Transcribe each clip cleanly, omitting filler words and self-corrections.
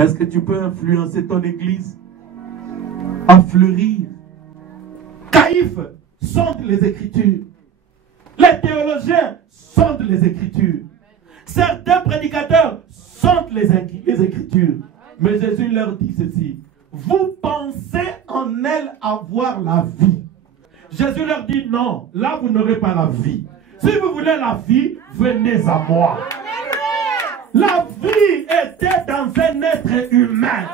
Est-ce que tu peux influencer ton église à fleurir? Caïphe sonde les Écritures. Les théologiens sondent les Écritures. Certains prédicateurs sondent les Écritures. Mais Jésus leur dit ceci: vous pensez en elle avoir la vie. Jésus leur dit non, là vous n'aurez pas la vie. Si vous voulez la vie, venez à moi. La vie était dans un être humain.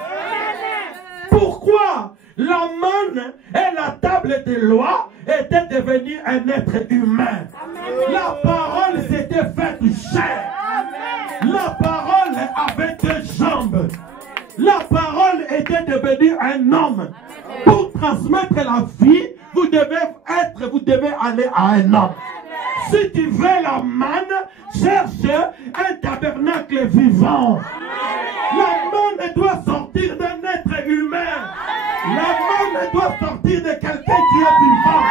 Pourquoi la manne et la table des lois étaient devenues un être humain? La parole s'était faite chair. La parole avait deux jambes. La parole était devenue un homme. Pour transmettre la vie, vous devez aller à un homme. Si tu veux la manne, cherche un tabernacle vivant. La manne doit sortir d'un être humain. La manne doit sortir de quelqu'un qui est vivant.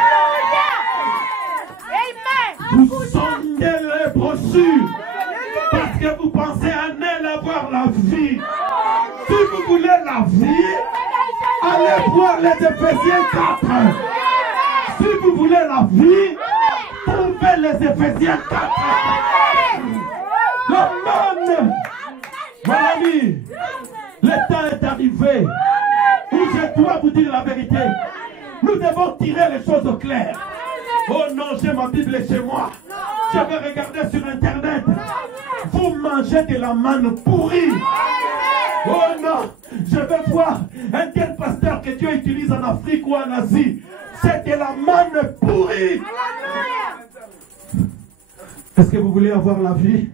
Vous sondez les brochures parce que vous pensez en elle avoir la vie. Si vous voulez la vie, allez voir les Éphésiens 4. Si vous voulez la vie, trouvez les Éphésiens 4. La manne. Mon ami, le temps est arrivé où je dois vous dire la vérité. Nous devons tirer les choses au clair. Oh non, j'ai ma Bible chez moi. Je vais regarder sur Internet. Vous mangez de la manne pourrie. Oh non, je vais voir un tel pasteur que Dieu utilise en Afrique ou en Asie. C'est de la manne pourrie. Est-ce que vous voulez avoir la vie?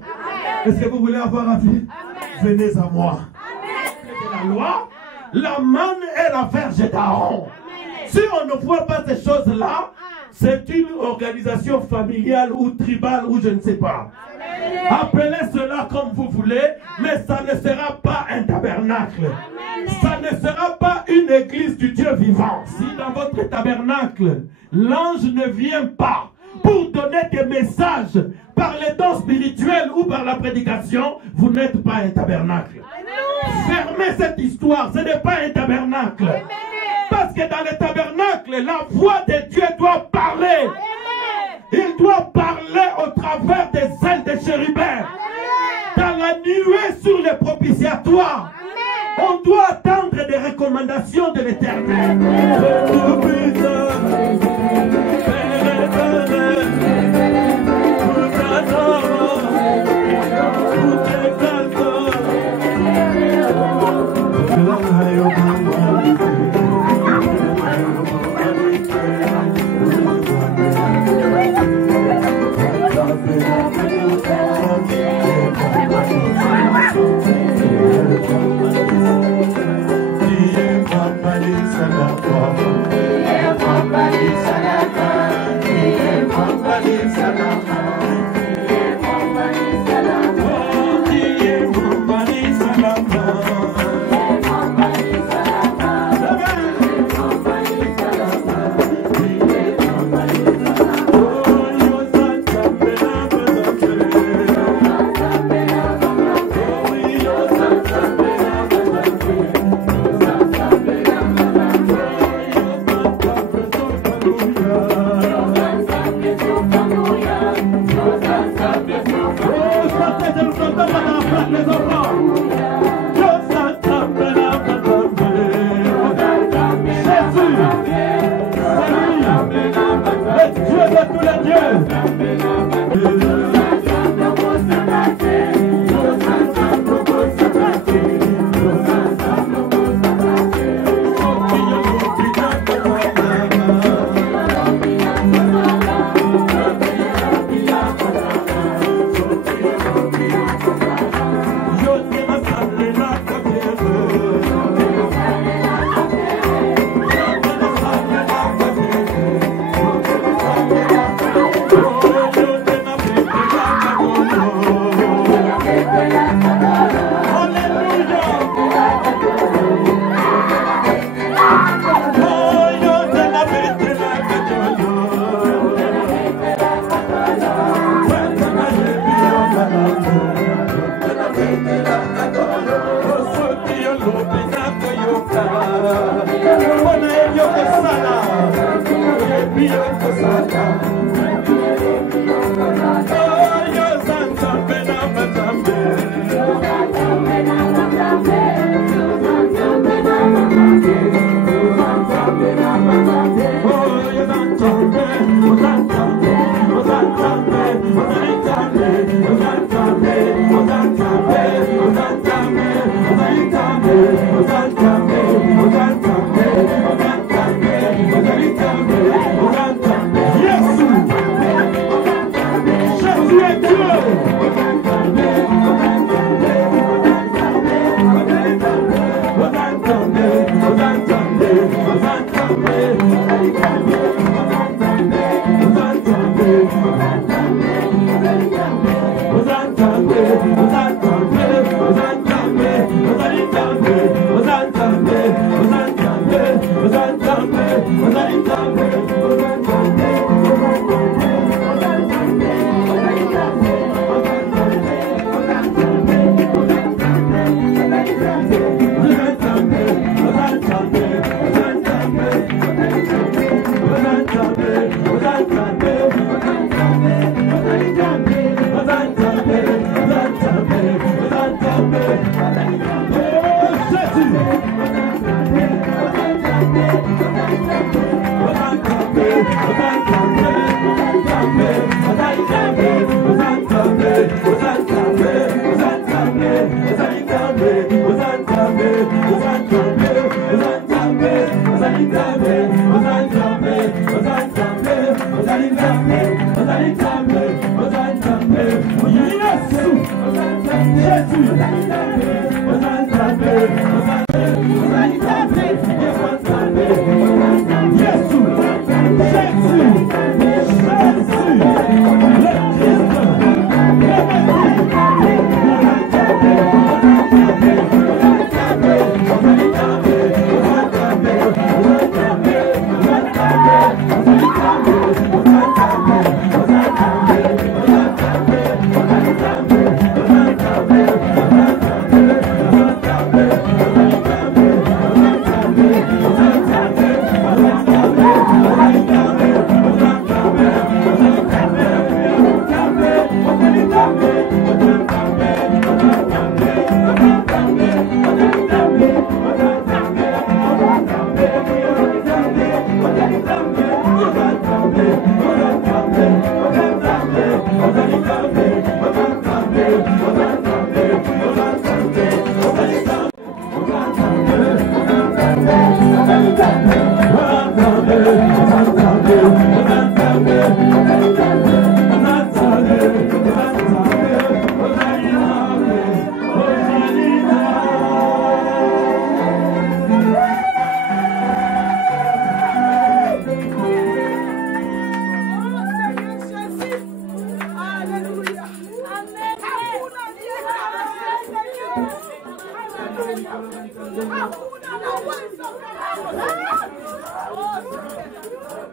Est-ce que vous voulez avoir la vie? Venez à moi. C'est la loi, la manne et la verge d'Aaron. Si on ne voit pas ces choses-là, c'est une organisation familiale ou tribale ou je ne sais pas. Appelez cela comme vous voulez, mais ça ne sera pas un tabernacle. Ça ne sera pas une église du Dieu vivant. Si dans votre tabernacle, l'ange ne vient pas pour donner des messages par les dons spirituels ou par la prédication, vous n'êtes pas un tabernacle. Fermez cette histoire, ce n'est pas un tabernacle. Parce que dans le tabernacle, la voix de Dieu doit parler. Il doit parler au travers des ailes de chérubins. Dans la nuée sur les propitiatoires. On doit attendre des recommandations de l'Éternel.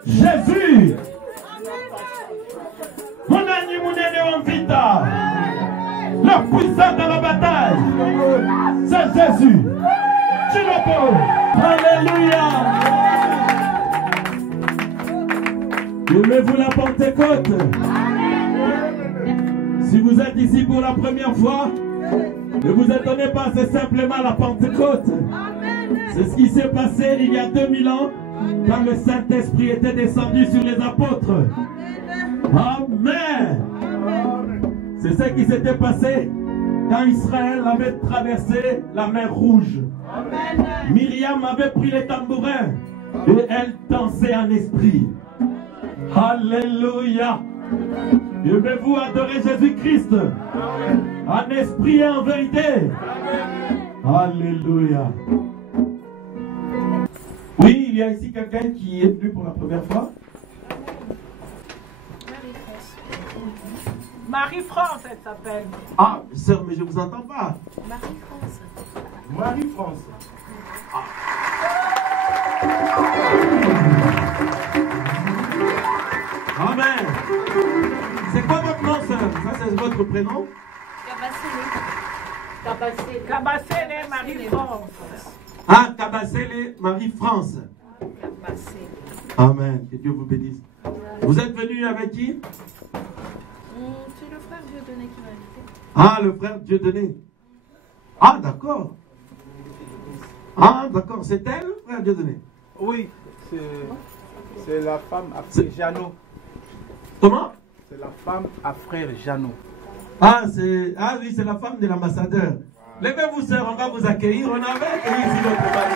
Jésus, mon ami, mon aîné en vita, le puissant dans la bataille, c'est Jésus. Tu le peux. Alléluia. Aimez-vous la Pentecôte? Si vous êtes ici pour la première fois, ne vous étonnez pas, c'est simplement la Pentecôte. C'est ce qui s'est passé il y a 2000 ans, quand le Saint-Esprit était descendu sur les apôtres. Amen. C'est ce qui s'était passé quand Israël avait traversé la mer Rouge. Myriam avait pris les tambourins et elle dansait en esprit. Alléluia. Aimez-vous adorer Jésus-Christ en esprit et en vérité. Alléluia. Oui, il y a ici quelqu'un qui est venu pour la première fois. Marie-France, elle s'appelle. Ah, sœur, mais je ne vous entends pas. Marie-France. Marie-France. Ah. Amen. C'est quoi votre nom, sœur? Ça, c'est votre prénom? Cabassene, Marie-France. Ah, Kabasele Marie-France. Amen. Que Dieu vous bénisse. Vous êtes venu avec qui? C'est le frère Dieudonné qui m'a invité. Ah, le frère Dieudonné. Ah, d'accord. Ah, d'accord. C'est elle, le frère Dieudonné? Oui, c'est la femme à frère Jeannot. Comment? C'est la femme à frère Jeannot. Ah, oui, c'est la femme de l'ambassadeur. Levez-vous, sœur, on va vous accueillir. On avait accueilli ici notre mari.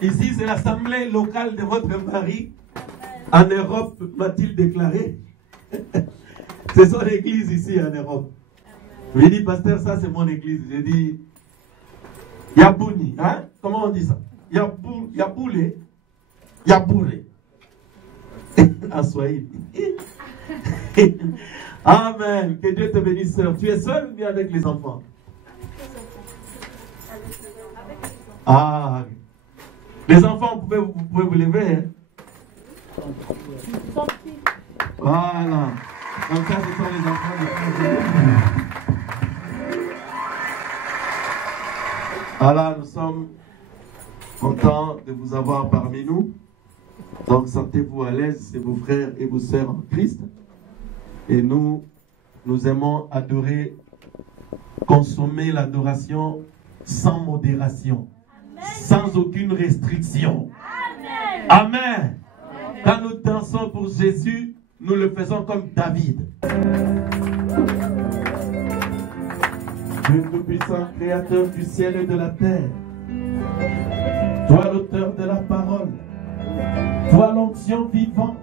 Ici, c'est l'assemblée locale de votre mari. En Europe, m'a-t-il déclaré. C'est son église ici en Europe. J'ai dit, pasteur, ça c'est mon église. J'ai dit, Yabouni, hein? Comment on dit ça? Yaboulé. Yabouré. En Swahili. Amen. Que Dieu te bénisse, sœur. Tu es seule ou bien avec les enfants? Ah. Les enfants, vous pouvez vous lever. Hein? Voilà. Comme ça, ce sont les enfants de voilà, nous sommes contents de vous avoir parmi nous. Donc, sentez-vous à l'aise, c'est vos frères et vos sœurs en Christ. Et nous aimons adorer, consommer l'adoration sans modération, sans aucune restriction. Amen. Quand nous dansons pour Jésus, nous le faisons comme David. Dieu tout-puissant, créateur du ciel et de la terre, toi l'auteur de la parole, toi l'onction vivante,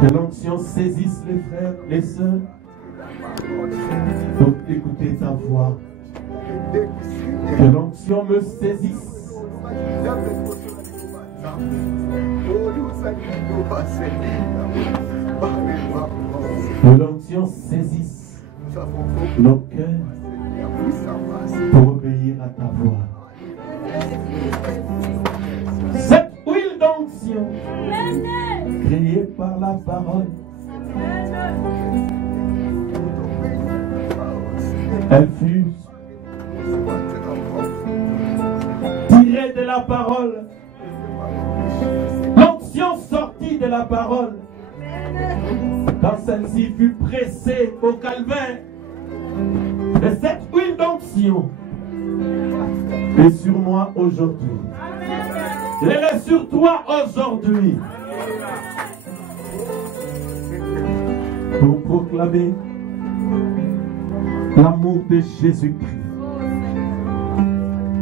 que l'onction saisisse les frères, les sœurs, pour écouter ta voix, que l'onction me saisisse. Que l'onction saisisse nos cœurs pour obéir à ta voix. Cette huile d'onction créée par la parole, elle fut tirée de la parole. L'onction sortie de la parole, quand celle-ci fut pressée au calvaire, et cette huile d'onction est sur moi aujourd'hui. Elle est sur toi aujourd'hui. Pour proclamer l'amour de Jésus-Christ,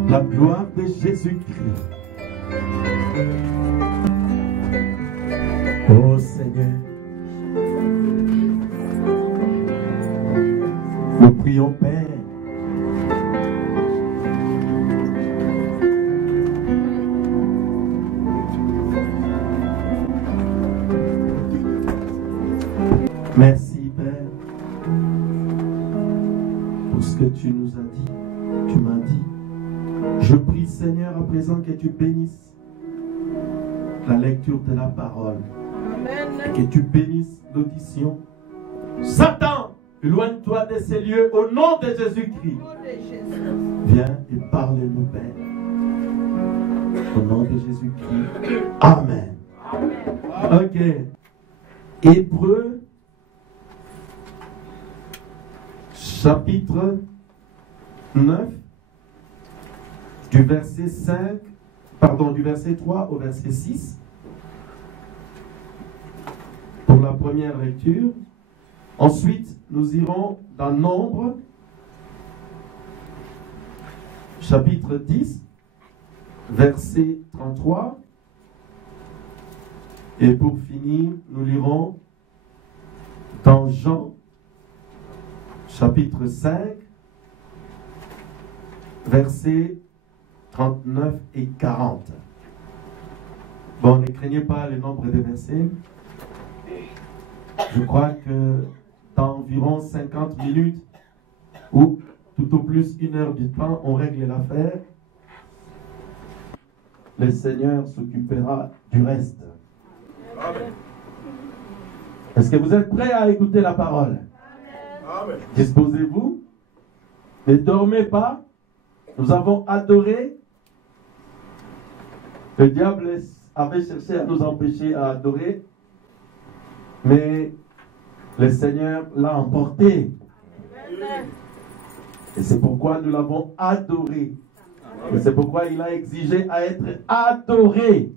la gloire de Jésus-Christ. Oh Seigneur, nous prions Père. Merci Père pour ce que tu nous as dit, tu m'as dit. Je prie Seigneur à présent que tu bénisses la lecture de la parole. Amen. Que tu bénisses l'audition. Satan, éloigne-toi de ces lieux au nom de Jésus-Christ. Viens et parle-nous, Père. Au nom de Jésus-Christ. Amen. Amen. Ok. Hébreux, chapitre 9, du verset 3 au verset 6. Pour la première lecture. Ensuite, nous irons dans Nombre, chapitre 10, verset 33. Et pour finir, nous lirons dans Jean, chapitre 5, versets 39 et 40. Bon, ne craignez pas le nombre de versets. Je crois que dans environ 50 minutes, ou tout au plus 1 heure du temps, on règle l'affaire. Le Seigneur s'occupera du reste. Est-ce que vous êtes prêts à écouter la parole? Amen. Disposez-vous. Ne dormez pas. Nous avons adoré. Le diable avait cherché à nous empêcher à adorer. Mais le Seigneur l'a emporté. Et c'est pourquoi nous l'avons adoré. Et c'est pourquoi il a exigé à être adoré.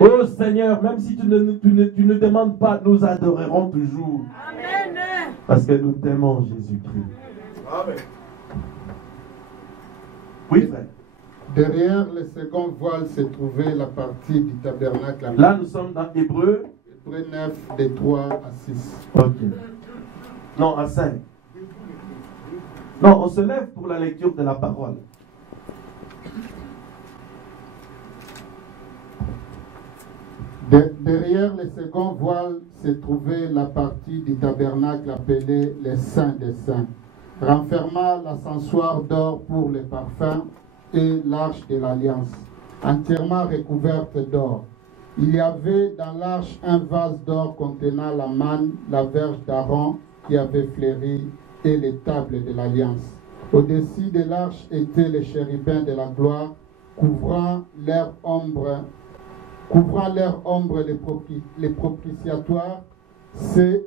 Oh Seigneur, même si tu ne demandes pas, nous adorerons toujours. Amen. Parce que nous t'aimons, Jésus-Christ. Amen. Oui, frère. Derrière le second voile se trouvait la partie du tabernacle. Là, nous sommes dans Hébreu. Hébreu 9, de 3 à 6. Ok. Non, à 5. Non, on se lève pour la lecture de la parole. Derrière le second voile se trouvait la partie du tabernacle appelée les saints des saints, renfermant l'ascensoir d'or pour les parfums et l'arche de l'alliance, entièrement recouverte d'or. Il y avait dans l'arche un vase d'or contenant la manne, la verge d'Aaron qui avait fleuri et les tables de l'alliance. Au-dessus de l'arche étaient les chérubins de la gloire, couvrant leur ombre les propitiatoires. Ce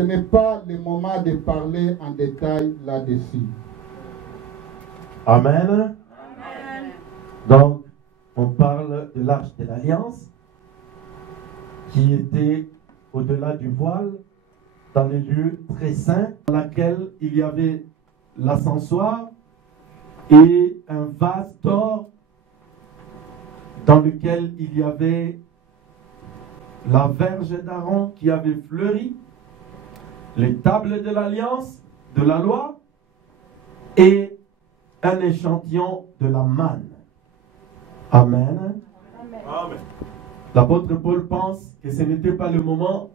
n'est pas le moment de parler en détail là-dessus. Amen. Amen. Donc, on parle de l'arche de l'alliance qui était au-delà du voile, dans les lieux très saints, dans laquelle il y avait l'ascensoir et un vase d'or dans lequel il y avait la verge d'Aaron qui avait fleuri, les tables de l'alliance, de la loi, et un échantillon de la manne. Amen. Amen. L'apôtre Paul pense que ce n'était pas le moment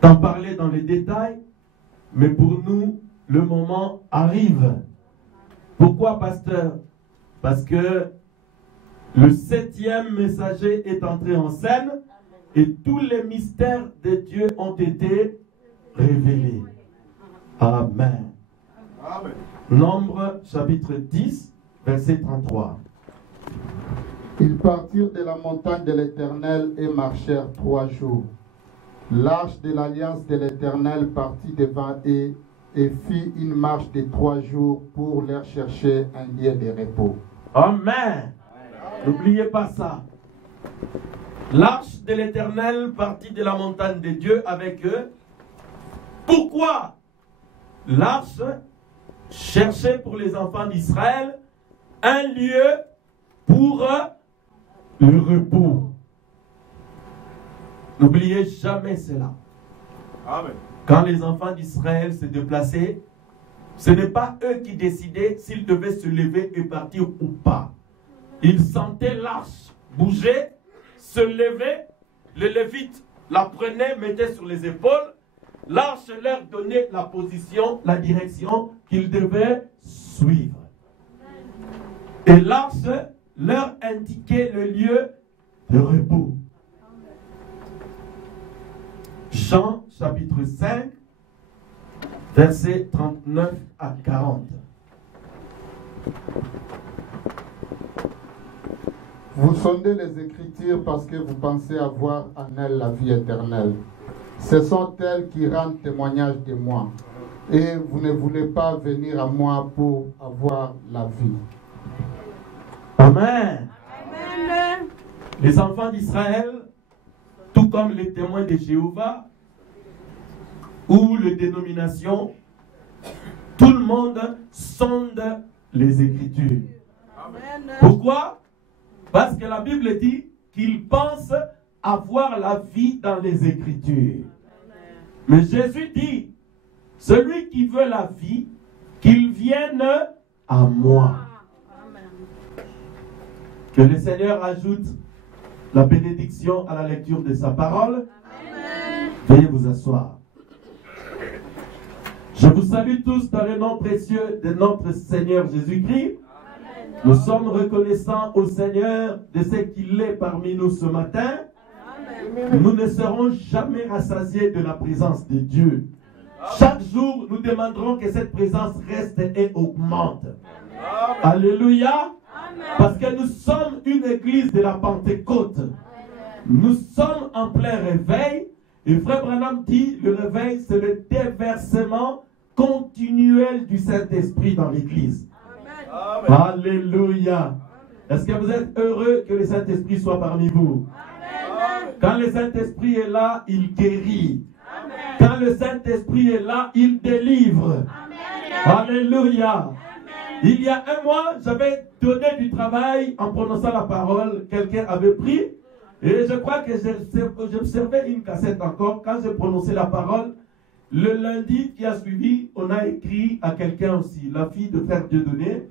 d'en parler dans les détails, mais pour nous, le moment arrive. Pourquoi, pasteur? Parce que le 7e messager est entré en scène et tous les mystères de Dieu ont été révélés. Amen. Amen. Nombre chapitre 10, verset 33. Ils partirent de la montagne de l'Éternel et marchèrent 3 jours. L'arche de l'alliance de l'Éternel partit devant eux et fit une marche de 3 jours pour leur chercher un lieu de repos. Amen. N'oubliez pas ça. L'arche de l'Éternel partit de la montagne de Dieu avec eux. Pourquoi? L'arche cherchait pour les enfants d'Israël un lieu pour le repos. N'oubliez jamais cela. Amen. Quand les enfants d'Israël se déplaçaient, ce n'est pas eux qui décidaient s'ils devaient se lever et partir ou pas. Ils sentaient l'arche bouger, se lever, le Lévite la prenait, mettait sur les épaules, l'arche leur donnait la position, la direction qu'ils devaient suivre. Et l'arche leur indiquait le lieu de repos. Jean chapitre 5, versets 39 à 40. Vous sondez les Écritures parce que vous pensez avoir en elles la vie éternelle. Ce sont elles qui rendent témoignage de moi. Et vous ne voulez pas venir à moi pour avoir la vie. Amen. Amen. Les enfants d'Israël, tout comme les témoins de Jéhovah ou les dénominations, tout le monde sonde les Écritures. Amen. Pourquoi? Parce que la Bible dit qu'ils pensent avoir la vie dans les Écritures. Mais Jésus dit, celui qui veut la vie, qu'il vienne à moi. Que le Seigneur ajoute la bénédiction à la lecture de sa parole. Amen. Veuillez vous asseoir. Je vous salue tous dans le nom précieux de notre Seigneur Jésus-Christ. Nous sommes reconnaissants au Seigneur de ce qu'il est parmi nous ce matin. Nous ne serons jamais rassasiés de la présence de Dieu. Chaque jour, nous demanderons que cette présence reste et augmente. Alléluia. Parce que nous sommes une église de la Pentecôte. Nous sommes en plein réveil. Et Frère Branham dit, le réveil, c'est le déversement continuel du Saint-Esprit dans l'église. Alléluia. Est-ce que vous êtes heureux que le Saint-Esprit soit parmi vous? Quand le Saint-Esprit est là, il guérit. Quand le Saint-Esprit est là, il délivre. Alléluia. Il y a un mois, j'avais donné du travail en prononçant la parole. Quelqu'un avait pris. Et je crois que j'observais une cassette encore. Quand j'ai prononcé la parole, le lundi qui a suivi, on a écrit à quelqu'un aussi, la fille de Frère Dieudonné.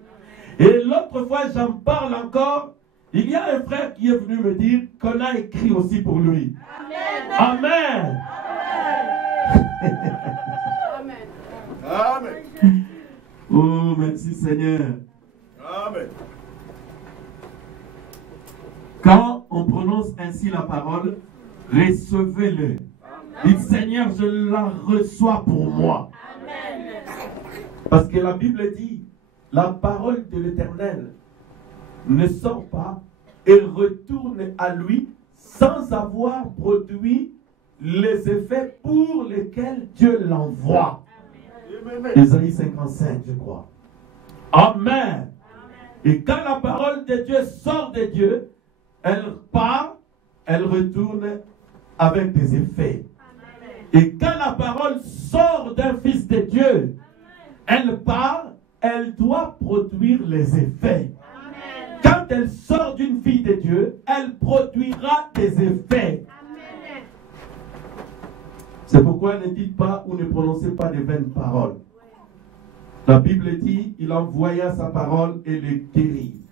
Et l'autre fois, j'en parle encore. Il y a un frère qui est venu me dire qu'on a écrit aussi pour lui. Amen. Amen. Amen. Oh, merci Seigneur. Amen. Quand on prononce ainsi la parole, recevez-le. Dites Seigneur, je la reçois pour moi. Parce que la Bible dit, la parole de l'Éternel ne sort pas et retourne à lui sans avoir produit les effets pour lesquels Dieu l'envoie. Ésaïe 55, je crois. Amen. Et quand la parole de Dieu sort de Dieu, elle part, elle retourne avec des effets. Et quand la parole sort d'un fils de Dieu, elle part, elle doit produire les effets. Quand elle sort d'une fille de Dieu, elle produira des effets. C'est pourquoi ne dites pas ou ne prononcez pas de vaines paroles. La Bible dit, il envoya sa parole et les guérit.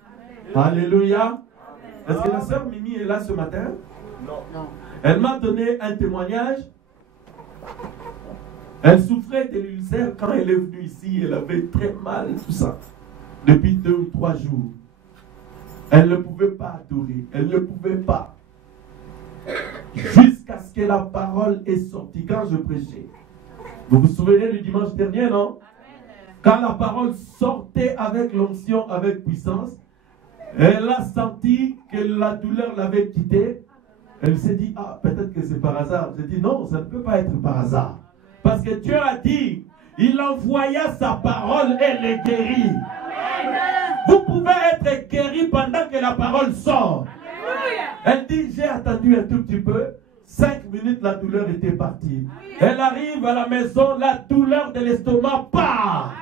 Alléluia. Est-ce que la sœur Mimi est là ce matin? Non. Elle m'a donné un témoignage. Elle souffrait de l'ulcère quand elle est venue ici. Elle avait très mal, tout ça. Depuis 2 ou 3 jours. Elle ne pouvait pas adorer. Elle ne pouvait pas. Jusqu'à ce que la parole est sortie. Quand je prêchais. Vous vous souvenez du dimanche dernier, non? Quand la parole sortait avec l'onction, avec puissance, elle a senti que la douleur l'avait quittée. Elle s'est dit, ah, peut-être que c'est par hasard. J'ai dit, non, ça ne peut pas être par hasard. Parce que Dieu a dit, il envoya sa parole et les guérit. Vous pouvez être guéri pendant que la parole sort. Elle dit, j'ai attendu un tout petit peu. 5 minutes, la douleur était partie. Elle arrive à la maison, la douleur de l'estomac part.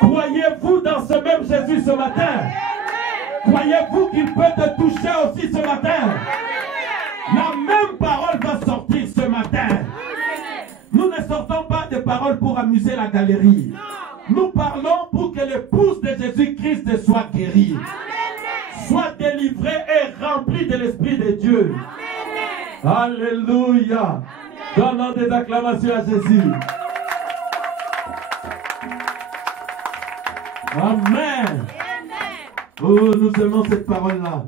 Croyez-vous dans ce même Jésus ce matin? Croyez-vous qu'il peut te toucher aussi ce matin? La même parole va sortir ce matin. Nous ne sortons pas de paroles pour amuser la galerie. Nous parlons pour que l'épouse de Jésus-Christ soit guérie, soit délivrée et remplie de l'Esprit de Dieu. Alléluia. Donnons des acclamations à Jésus. Amen. Oh, nous aimons cette parole-là.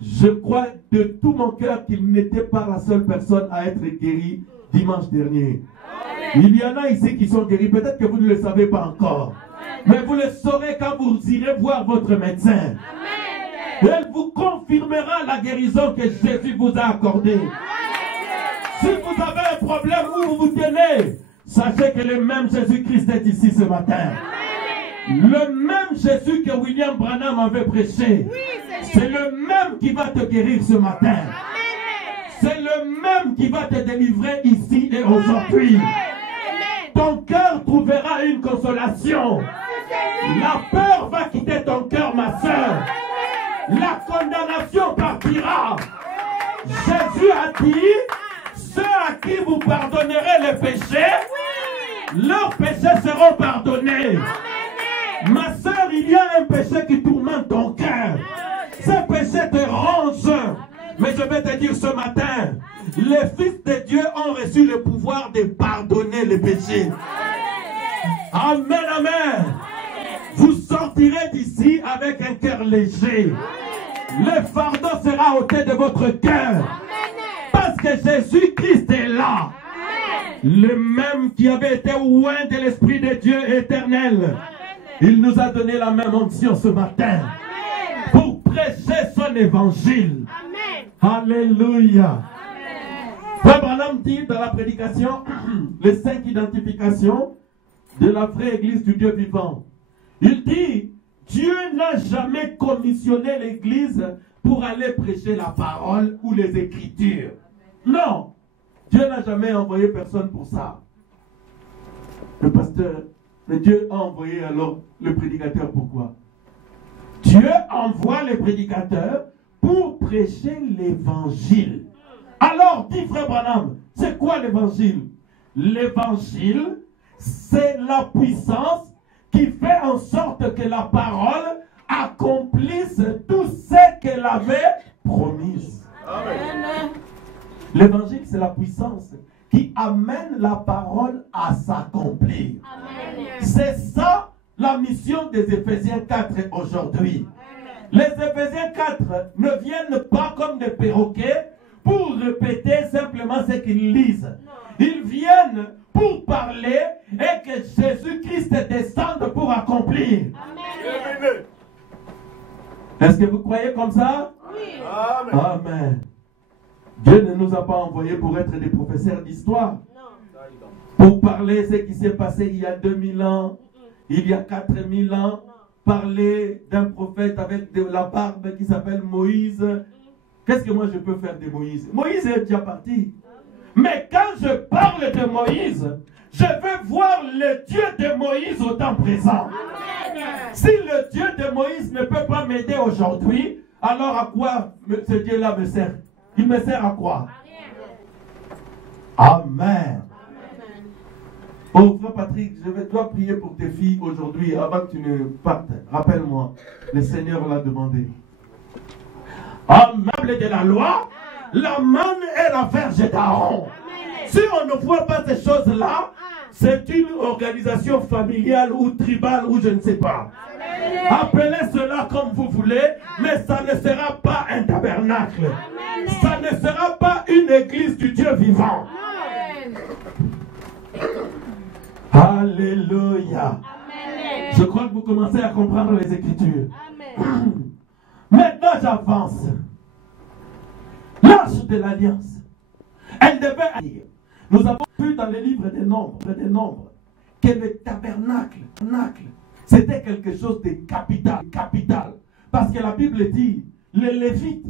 Je crois de tout mon cœur qu'il n'était pas la seule personne à être guérie dimanche dernier. Il y en a ici qui sont guéris. Peut-être que vous ne le savez pas encore. Mais vous le saurez quand vous irez voir votre médecin. Elle vous confirmera la guérison que Jésus vous a accordée. Si vous avez un problème où vous vous tenez, sachez que le même Jésus-Christ est ici ce matin. Le même Jésus que William Branham avait prêché, c'est le même qui va te guérir ce matin. C'est le même qui va te délivrer ici et aujourd'hui. Ton cœur trouvera une consolation. La peur va quitter ton cœur, ma soeur. La condamnation partira. Jésus a dit, ceux à qui vous pardonnerez les péchés, leurs péchés seront pardonnés. Ma soeur, il y a un péché qui tourmente ton cœur. Ce péché te ronge. Mais je vais te dire ce matin, les fils de Dieu ont reçu le pouvoir de pardonner les péchés. Amen, amen. Vous sortirez d'ici avec un cœur léger. Le fardeau sera ôté de votre cœur. Parce que Jésus-Christ est là. Le même qui avait été oint de l'Esprit de Dieu éternel. Il nous a donné la même onction ce matin. Pour prêcher son évangile. Alléluia. Frère Branham dit dans la prédication les 5 identifications de la vraie église du Dieu vivant. Il dit, Dieu n'a jamais commissionné l'église pour aller prêcher la parole ou les écritures. Non, Dieu n'a jamais envoyé personne pour ça. Le pasteur, mais Dieu a envoyé alors le prédicateur, pourquoi? Dieu envoie les prédicateurs pour prêcher l'évangile. Alors, dit Frère Branham, c'est quoi l'évangile? L'évangile, c'est la puissance qui fait en sorte que la parole accomplisse tout ce qu'elle avait promis. L'évangile, c'est la puissance qui amène la parole à s'accomplir. C'est ça la mission des Éphésiens 4 aujourd'hui. Les Éphésiens 4 ne viennent pas comme des perroquets pour répéter simplement ce qu'ils lisent. Ils viennent pour parler et que Jésus-Christ descende pour accomplir. Amen. Est-ce que vous croyez comme ça? Oui. Amen. Amen. Dieu ne nous a pas envoyés pour être des professeurs d'histoire. Pour parler ce qui s'est passé il y a 2000 ans, il y a 4000 ans. Parler d'un prophète avec de la barbe qui s'appelle Moïse. Qu'est-ce que moi je peux faire de Moïse? Moïse est déjà parti. Mais quand je parle de Moïse, je veux voir le Dieu de Moïse au temps présent. Amen. Si le Dieu de Moïse ne peut pas m'aider aujourd'hui, alors à quoi ce Dieu-là me sert? Il me sert à quoi? Amen. Oh, frère Patrick, je dois prier pour tes filles aujourd'hui avant que tu ne partes. Rappelle-moi, le Seigneur l'a demandé. Aimable de la loi, la manne est la verge d'Aaron. Si on ne voit pas ces choses-là, c'est une organisation familiale ou tribale ou je ne sais pas. Appelez cela comme vous voulez, mais ça ne sera pas un tabernacle. Ça ne sera pas une église du Dieu vivant. Alléluia. Je crois que vous commencez à comprendre les Écritures. Maintenant, j'avance. L'arche de l'Alliance, elle devait aller. Nous avons vu dans les livres des nombres, que le tabernacle, c'était quelque chose de capital. Parce que la Bible dit, les Lévites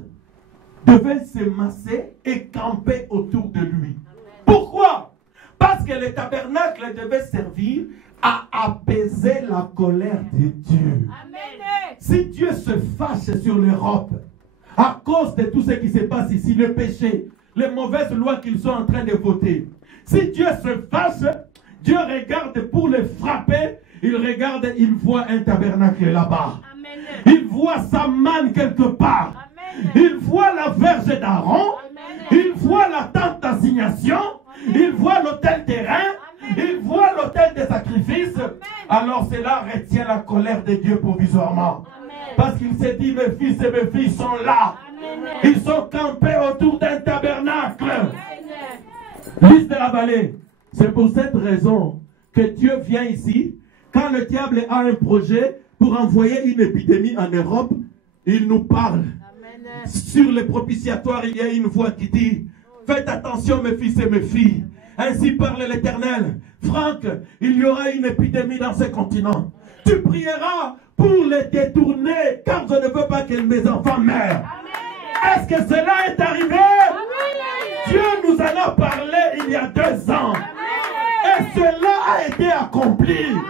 devaient se masser et camper autour de lui. Pourquoi? Parce que le tabernacle devait servir à apaiser la colère de Dieu. Amen. Si Dieu se fâche sur l'Europe, à cause de tout ce qui se passe ici, le péché, les mauvaises lois qu'ils sont en train de voter, si Dieu se fâche, Dieu regarde pour les frapper, il regarde, il voit un tabernacle là-bas. Il voit sa manne quelque part. Amen. Il voit la verge d'Aaron. Il voit la tente d'assignation. Il voit l'autel terrain. Il voit l'autel des sacrifices. Alors cela retient la colère de Dieu provisoirement. Parce qu'il s'est dit, mes fils et mes filles sont là. Ils sont campés autour d'un tabernacle. Lys de la vallée. C'est pour cette raison que Dieu vient ici. Quand le diable a un projet pour envoyer une épidémie en Europe, il nous parle. Amen. Sur les propitiatoires, il y a une voix qui dit, faites attention mes fils et mes filles. Ainsi parle l'Éternel. Franck, il y aura une épidémie dans ce continent. Tu prieras pour les détourner, car je ne veux pas que mes enfants meurent. Est-ce que cela est arrivé? Amen. Dieu nous en a parlé il y a 2 ans. Amen. Et cela a été accompli. Amen.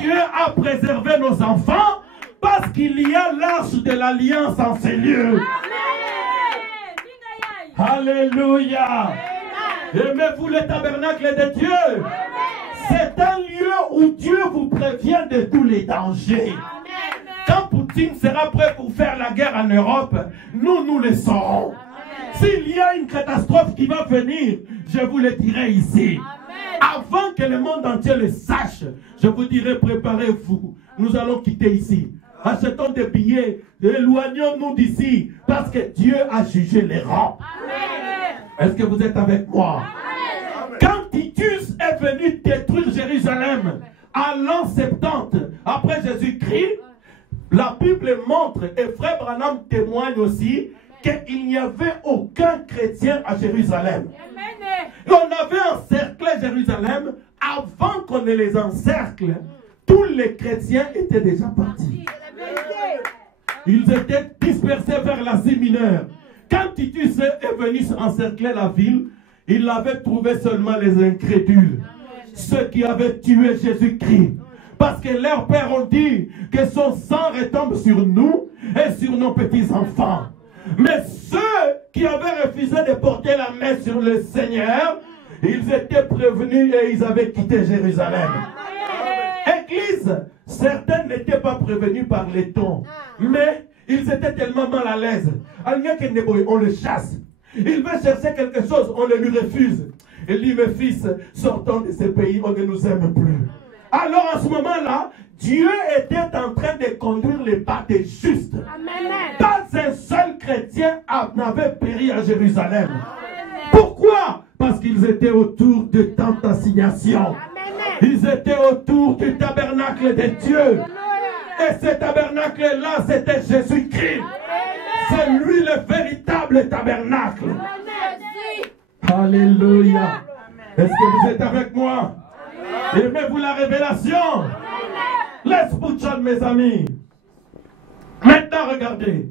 Dieu a préservé nos enfants parce qu'il y a l'arche de l'alliance en ces lieux. Amen. Alléluia. Aimez-vous le tabernacle de Dieu? Amen. C'est un lieu où Dieu vous prévient de tous les dangers. Amen. Quand Poutine sera prêt pour faire la guerre en Europe, nous le saurons. S'il y a une catastrophe qui va venir, je vous le dirai ici. Amen. Avant que le monde entier le sache, je vous dirai, préparez-vous. Nous allons quitter ici. Achetons des billets, éloignons-nous d'ici, parce que Dieu a jugé les rangs. Est-ce que vous êtes avec moi? Quand Titus est venu détruire Jérusalem à l'an 70 après Jésus-Christ, la Bible montre, et Frère Branham témoigne aussi, qu'il n'y avait aucun chrétien à Jérusalem. On avait encerclé Jérusalem avant qu'on ne les encercle. Tous les chrétiens étaient déjà partis. Ils étaient dispersés vers l'Asie mineure. Quand Titus est venu encercler la ville, il avait trouvé seulement les incrédules, ceux qui avaient tué Jésus-Christ. Parce que leurs pères ont dit que son sang retombe sur nous et sur nos petits-enfants. Mais ceux qui avaient refusé de porter la main sur le Seigneur, ils étaient prévenus et ils avaient quitté Jérusalem. Église, certains n'étaient pas prévenus par les tons, mais ils étaient tellement mal à l'aise. On le chasse. Il veut chercher quelque chose, on le lui refuse. Il dit, mes fils, sortons de ce pays, on ne nous aime plus. Alors à ce moment-là, Dieu était en train de conduire les pas des justes. Pas un seul chrétien n'avait péri à Jérusalem. Pourquoi? Parce qu'ils étaient autour de tente d'assignation. Ils étaient autour du tabernacle de Dieu. Et ce tabernacle-là, c'était Jésus-Christ. C'est lui le véritable tabernacle. Alléluia. Est-ce que vous êtes avec moi? Aimez-vous la révélation? Let's put on, mes amis. Maintenant, regardez.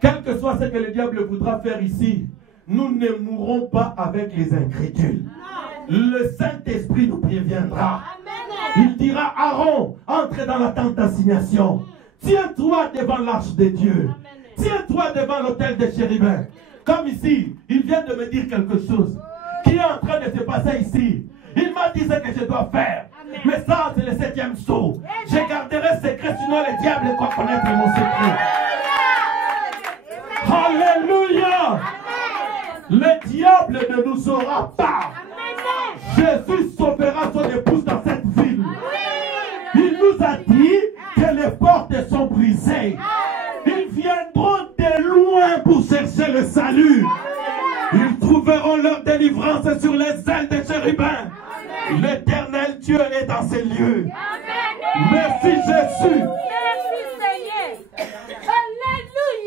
Quel que soit ce que le diable voudra faire ici, nous ne mourrons pas avec les incrédules. Le Saint-Esprit nous préviendra. Il dira, Aaron, entre dans la tente d'assignation. Tiens-toi devant l'arche de Dieu. Tiens-toi devant l'autel de chérubins. Comme ici, il vient de me dire quelque chose qui est en train de se passer ici. Il m'a dit ce que je dois faire. Mais ça, c'est le 7e saut. Je garderai secret, sinon le diable doit connaître mon secret. Alléluia. Le diable ne nous aura pas. Jésus sauvera son épouse dans cette ville. Il nous a dit que les portes sont brisées. Ils viendront de loin pour chercher le salut. Ils trouveront leur délivrance sur les ailes des chérubins. L'éternel Dieu est dans ces lieux. Merci Jésus.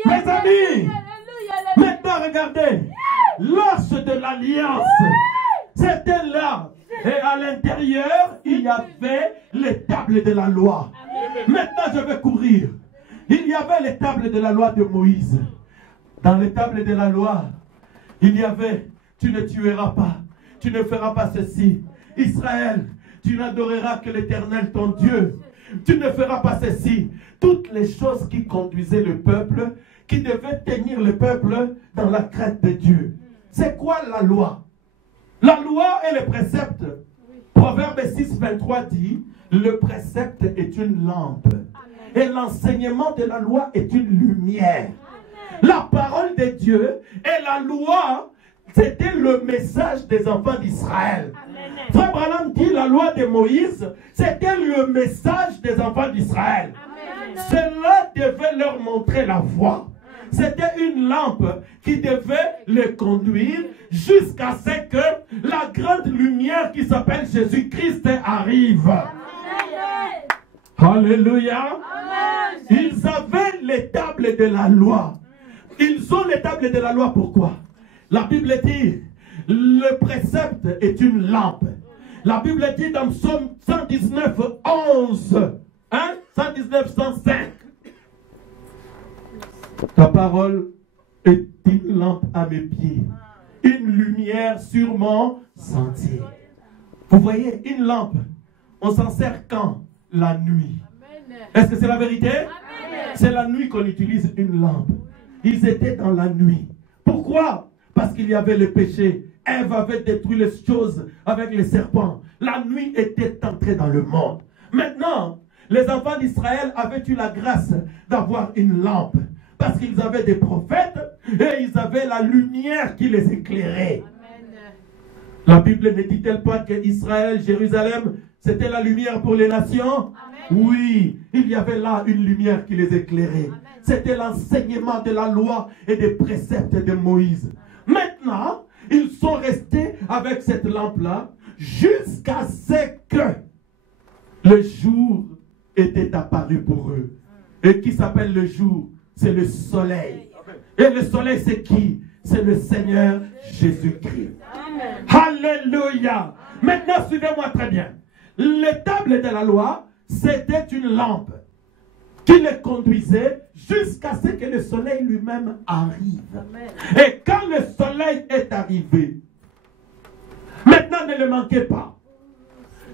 Mes amis, maintenant regardez, l'arche de l'alliance, c'était là. Et à l'intérieur, il y avait les tables de la loi. Maintenant, je vais courir. Il y avait les tables de la loi de Moïse. Dans les tables de la loi, il y avait, tu ne tueras pas, tu ne feras pas ceci. Israël, tu n'adoreras que l'Éternel ton Dieu. Tu ne feras pas ceci. Toutes les choses qui conduisaient le peuple, qui devaient tenir le peuple dans la crainte de Dieu. C'est quoi la loi? La loi et le précepte. Proverbe 6, 23 dit, le précepte est une lampe. Et l'enseignement de la loi est une lumière. La parole de Dieu et la loi, c'était le message des enfants d'Israël. Frère Branham dit la loi de Moïse, c'était le message des enfants d'Israël. Cela devait leur montrer la voie. C'était une lampe qui devait les conduire jusqu'à ce que la grande lumière qui s'appelle Jésus-Christ arrive. Alléluia. Ils avaient les tables de la loi. Ils ont les tables de la loi. Pourquoi? La Bible dit, le précepte est une lampe. La Bible dit dans Psaume 119, 11. Hein? 119, 105. Ta parole est une lampe à mes pieds, une lumière sur mon sentier. Vous voyez, une lampe, on s'en sert quand? La nuit. Est-ce que c'est la vérité? C'est la nuit qu'on utilise une lampe. Ils étaient dans la nuit. Pourquoi? Parce qu'il y avait le péché. Ève avait détruit les choses avec les serpents. La nuit était entrée dans le monde. Maintenant, les enfants d'Israël avaient eu la grâce d'avoir une lampe. Parce qu'ils avaient des prophètes et ils avaient la lumière qui les éclairait. La Bible ne dit-elle pas qu'Israël, Jérusalem, c'était la lumière pour les nations? Oui, il y avait là une lumière qui les éclairait. C'était l'enseignement de la loi et des préceptes de Moïse. Maintenant, ils sont restés avec cette lampe-là jusqu'à ce que le jour était apparu pour eux. Et qui s'appelle le jour? C'est le soleil. Et le soleil, c'est qui? C'est le Seigneur Jésus-Christ. Alléluia. Maintenant, suivez-moi très bien. Les tables de la loi, c'était une lampe qui les conduisait jusqu'à ce que le soleil lui-même arrive. Amen. Et quand le soleil est arrivé, maintenant ne le manquez pas.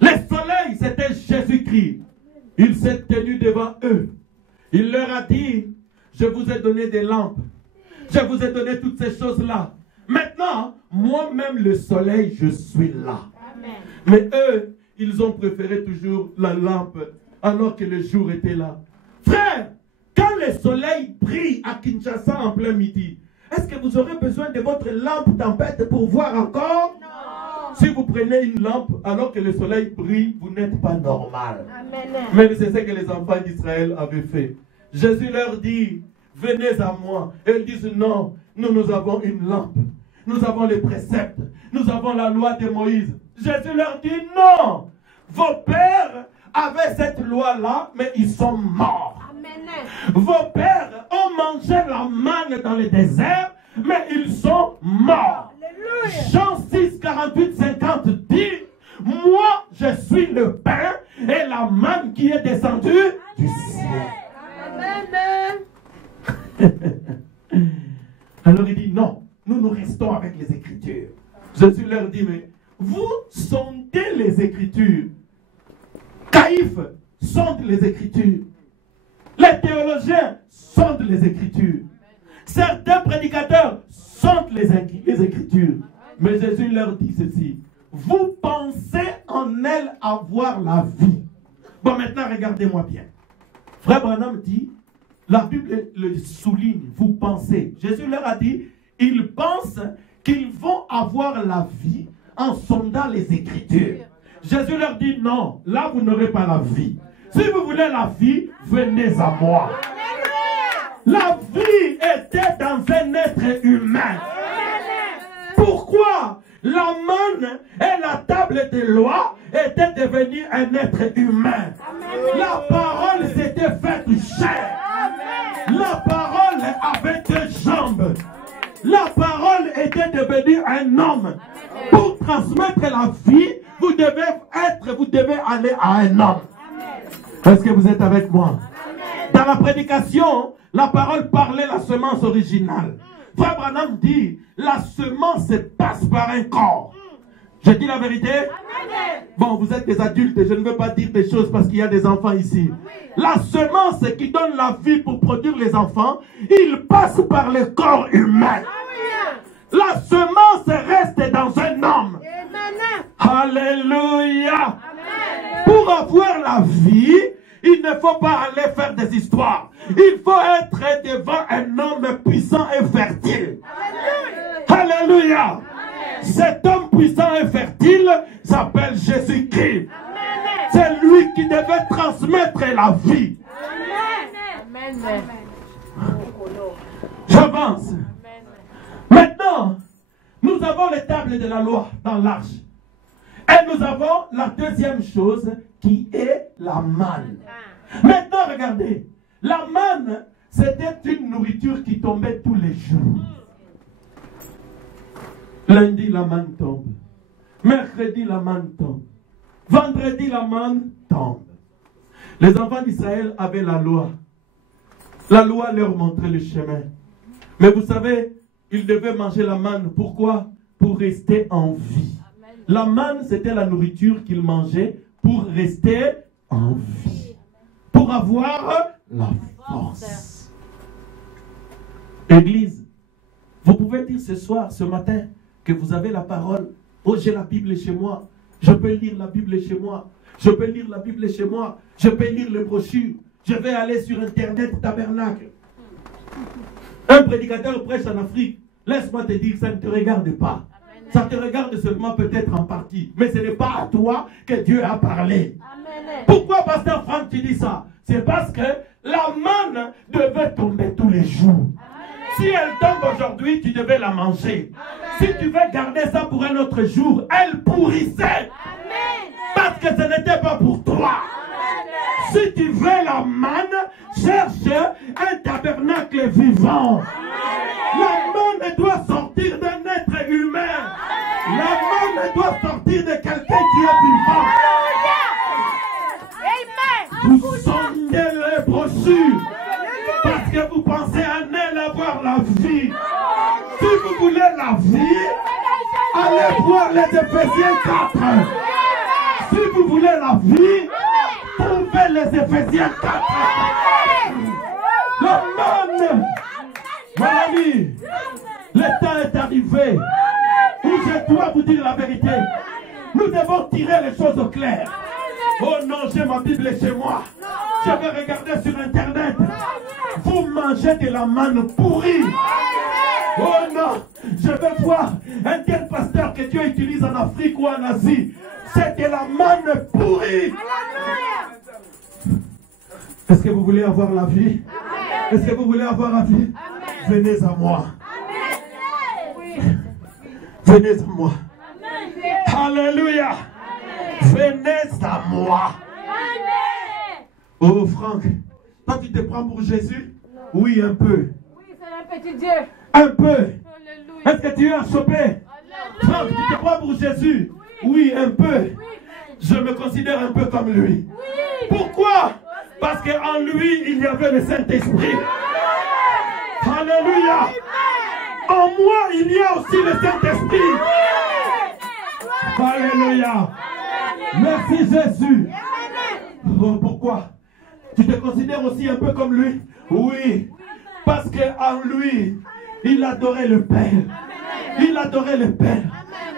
Le soleil, c'était Jésus-Christ. Il s'est tenu devant eux. Il leur a dit, je vous ai donné des lampes. Je vous ai donné toutes ces choses-là. Maintenant, moi-même le soleil, je suis là. Amen. Mais eux, ils ont préféré toujours la lampe alors que le jour était là. Frère, quand le soleil brille à Kinshasa en plein midi, est-ce que vous aurez besoin de votre lampe tempête pour voir encore? Non. Si vous prenez une lampe alors que le soleil brille, vous n'êtes pas normal. Amen. Mais c'est ce que les enfants d'Israël avaient fait. Jésus leur dit, venez à moi. Et ils disent, non, nous avons une lampe. Nous avons les préceptes. Nous avons la loi de Moïse. Jésus leur dit, non, vos pères avaient cette loi-là, mais ils sont morts. Amen. Vos pères ont mangé la manne dans le désert, mais ils sont morts. Alléluia. Jean 6, 48, 50 dit, moi, je suis le pain et la manne qui est descendue du ciel. Amen. Alors il dit, non, nous restons avec les Écritures. Jésus leur dit, mais vous sondez les Écritures. Caïphe sonde les Écritures. Les théologiens sondent les Écritures. Certains prédicateurs sondent les Écritures. Mais Jésus leur dit ceci. Vous pensez en elles avoir la vie. Bon, maintenant, regardez-moi bien. Frère Branham dit, la Bible le souligne, vous pensez. Jésus leur a dit, ils pensent qu'ils vont avoir la vie en sondant les Écritures. Jésus leur dit, non, là vous n'aurez pas la vie. Si vous voulez la vie, venez à moi. La vie était dans un être humain. Pourquoi la manne et la table de loi étaient devenues un être humain? La parole s'était faite chair. La parole avait deux jambes. La parole était devenue un homme. Pour transmettre la vie, vous devez aller à un homme. Est-ce que vous êtes avec moi? Dans la prédication, la parole parlait la semence originale. Frère Branham dit, la semence passe par un corps. Je dis la vérité? Bon, vous êtes des adultes, je ne veux pas dire des choses parce qu'il y a des enfants ici. La semence qui donne la vie pour produire les enfants, il passe par le corps humain. La semence reste dans un homme. Alléluia. Pour avoir la vie, il ne faut pas aller faire des histoires. Il faut être devant un homme puissant et fertile. Alléluia. Cet homme puissant et fertile s'appelle Jésus-Christ. C'est lui qui devait transmettre la vie. J'avance. Maintenant, nous avons les tables de la loi dans l'arche. Et nous avons la deuxième chose qui est la manne. Maintenant, regardez. La manne, c'était une nourriture qui tombait tous les jours. Lundi, la manne tombe. Mercredi, la manne tombe. Vendredi, la manne tombe. Les enfants d'Israël avaient la loi. La loi leur montrait le chemin. Mais vous savez, ils devaient manger la manne. Pourquoi? Pour rester en vie. La manne, c'était la nourriture qu'ils mangeaient pour rester en vie. Pour avoir la force. Église, vous pouvez dire ce soir, ce matin, que vous avez la parole. Oh, j'ai la Bible chez moi. Je peux lire la Bible chez moi. Je peux lire la Bible chez moi. Je peux lire les brochures. Je vais aller sur Internet, Tabernacle. Un prédicateur prêche en Afrique. Laisse-moi te dire, ça ne te regarde pas. Ça te regarde seulement peut-être en partie. Mais ce n'est pas à toi que Dieu a parlé. Amen. Pourquoi, pasteur Franck, tu dis ça? C'est parce que la manne devait tomber tous les jours. Amen. Si elle tombe aujourd'hui, tu devais la manger. Amen. Si tu veux garder ça pour un autre jour, elle pourrissait. Parce que ce n'était pas pour toi. Si tu veux la manne, cherche un tabernacle vivant. La manne doit sortir d'un être humain. La manne doit sortir de quelqu'un qui est vivant. Vous sondez les brochures parce que vous pensez en elle avoir la vie. Si vous voulez la vie, allez voir les Éphésiens 4. Si vous voulez la vie, trouvez les Éphésiens 4. La manne. Mon ami, le temps est arrivé où je dois vous dire la vérité. Nous devons tirer les choses au clair. Oh non, j'ai ma Bible chez moi. Je vais regarder sur Internet. Vous mangez de la manne pourrie. Oh non, je vais voir un tel pasteur que Dieu utilise en Afrique ou en Asie. C'est de la manne pourrie. Est-ce que vous voulez avoir la vie? Est-ce que vous voulez avoir la vie? Venez à moi. Venez à moi. Alléluia. Venez à moi. Oh Franck, toi tu te prends pour Jésus? Oui, un peu. Oui, c'est un petit Dieu. Un peu. Est-ce que tu as chopé? Franck, tu te prends pour Jésus? Oui, un peu. Je me considère un peu comme lui. Pourquoi? Parce qu'en lui, il y avait le Saint-Esprit. Alléluia. En moi, il y a aussi le Saint-Esprit. Alléluia. Merci Jésus. Oh, pourquoi? Tu te considères aussi un peu comme lui? Oui. Parce qu'en lui, il adorait le Père. Il adorait le Père.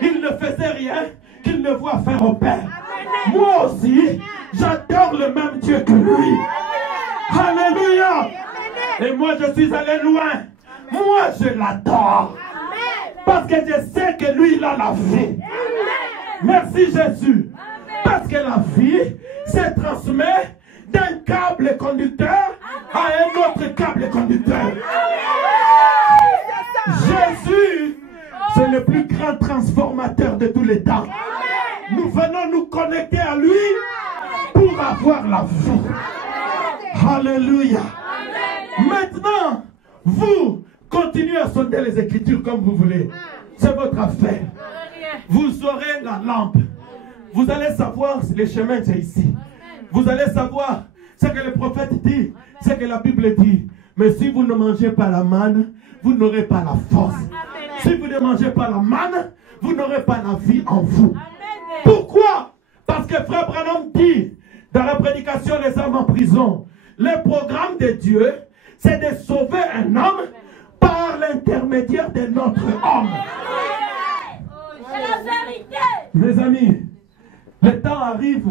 Il ne faisait rien qu'il ne voit faire au Père. Moi aussi, j'adore le même Dieu que lui. Alléluia. Et moi, je suis allé loin. Moi, je l'adore. Parce que je sais que lui, il a la vie. Merci Jésus. Parce que la vie se transmet d'un câble conducteur à un autre câble conducteur. Jésus, c'est le plus grand transformateur de tous les temps. Nous venons nous connecter à lui pour avoir la vie. Alléluia. Maintenant, vous continuez à sonder les Écritures comme vous voulez. C'est votre affaire. Vous aurez la lampe. Vous allez savoir les chemins, c'est ici. Vous allez savoir ce que le prophète dit, ce que la Bible dit. Mais si vous ne mangez pas la manne, vous n'aurez pas la force. Si vous ne mangez pas la manne, vous n'aurez pas la vie en vous. Pourquoi? Parce que Frère Branham dit dans la prédication des hommes en prison, le programme de Dieu, c'est de sauver un homme par l'intermédiaire de notre homme. C'est la vérité. Mes amis, le temps arrive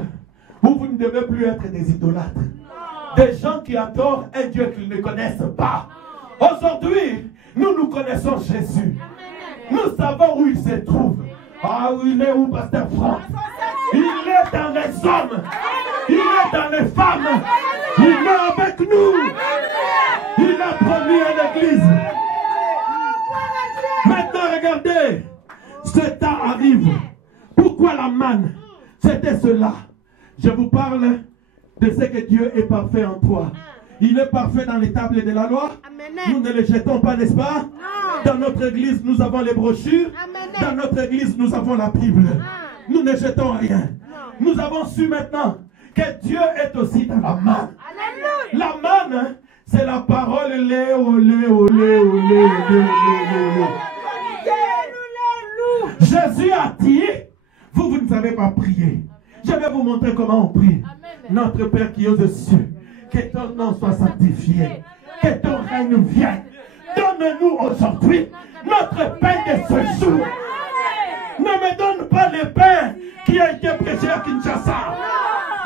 où vous ne devez plus être des idolâtres. Des gens qui adorent un Dieu qu'ils ne connaissent pas. Aujourd'hui, nous connaissons Jésus. Nous savons où il se trouve. Ah, où il est où, Pasteur Franck? Il est dans les hommes. Il est dans les femmes. Il est avec nous. Il a promis à l'église. Maintenant, regardez. Ce temps arrive. Pourquoi la manne? C'était cela. Je vous parle de ce que Dieu est parfait en toi. Il est parfait dans les tables de la loi. Nous ne les jetons pas, n'est-ce pas? Dans notre église, nous avons les brochures. Dans notre église, nous avons la Bible. Nous ne jetons rien. Nous avons su maintenant que Dieu est aussi dans la manne. La manne, c'est la parole. Olé, olé, olé, olé, olé, olé. Jésus a dit, vous ne savez pas prier. Je vais vous montrer comment on prie. Notre Père qui est aux cieux, que ton nom soit sanctifié, que ton règne vienne. Donne-nous aujourd'hui notre pain de ce jour. Ne me donne pas le pain qui a été prêché à Kinshasa.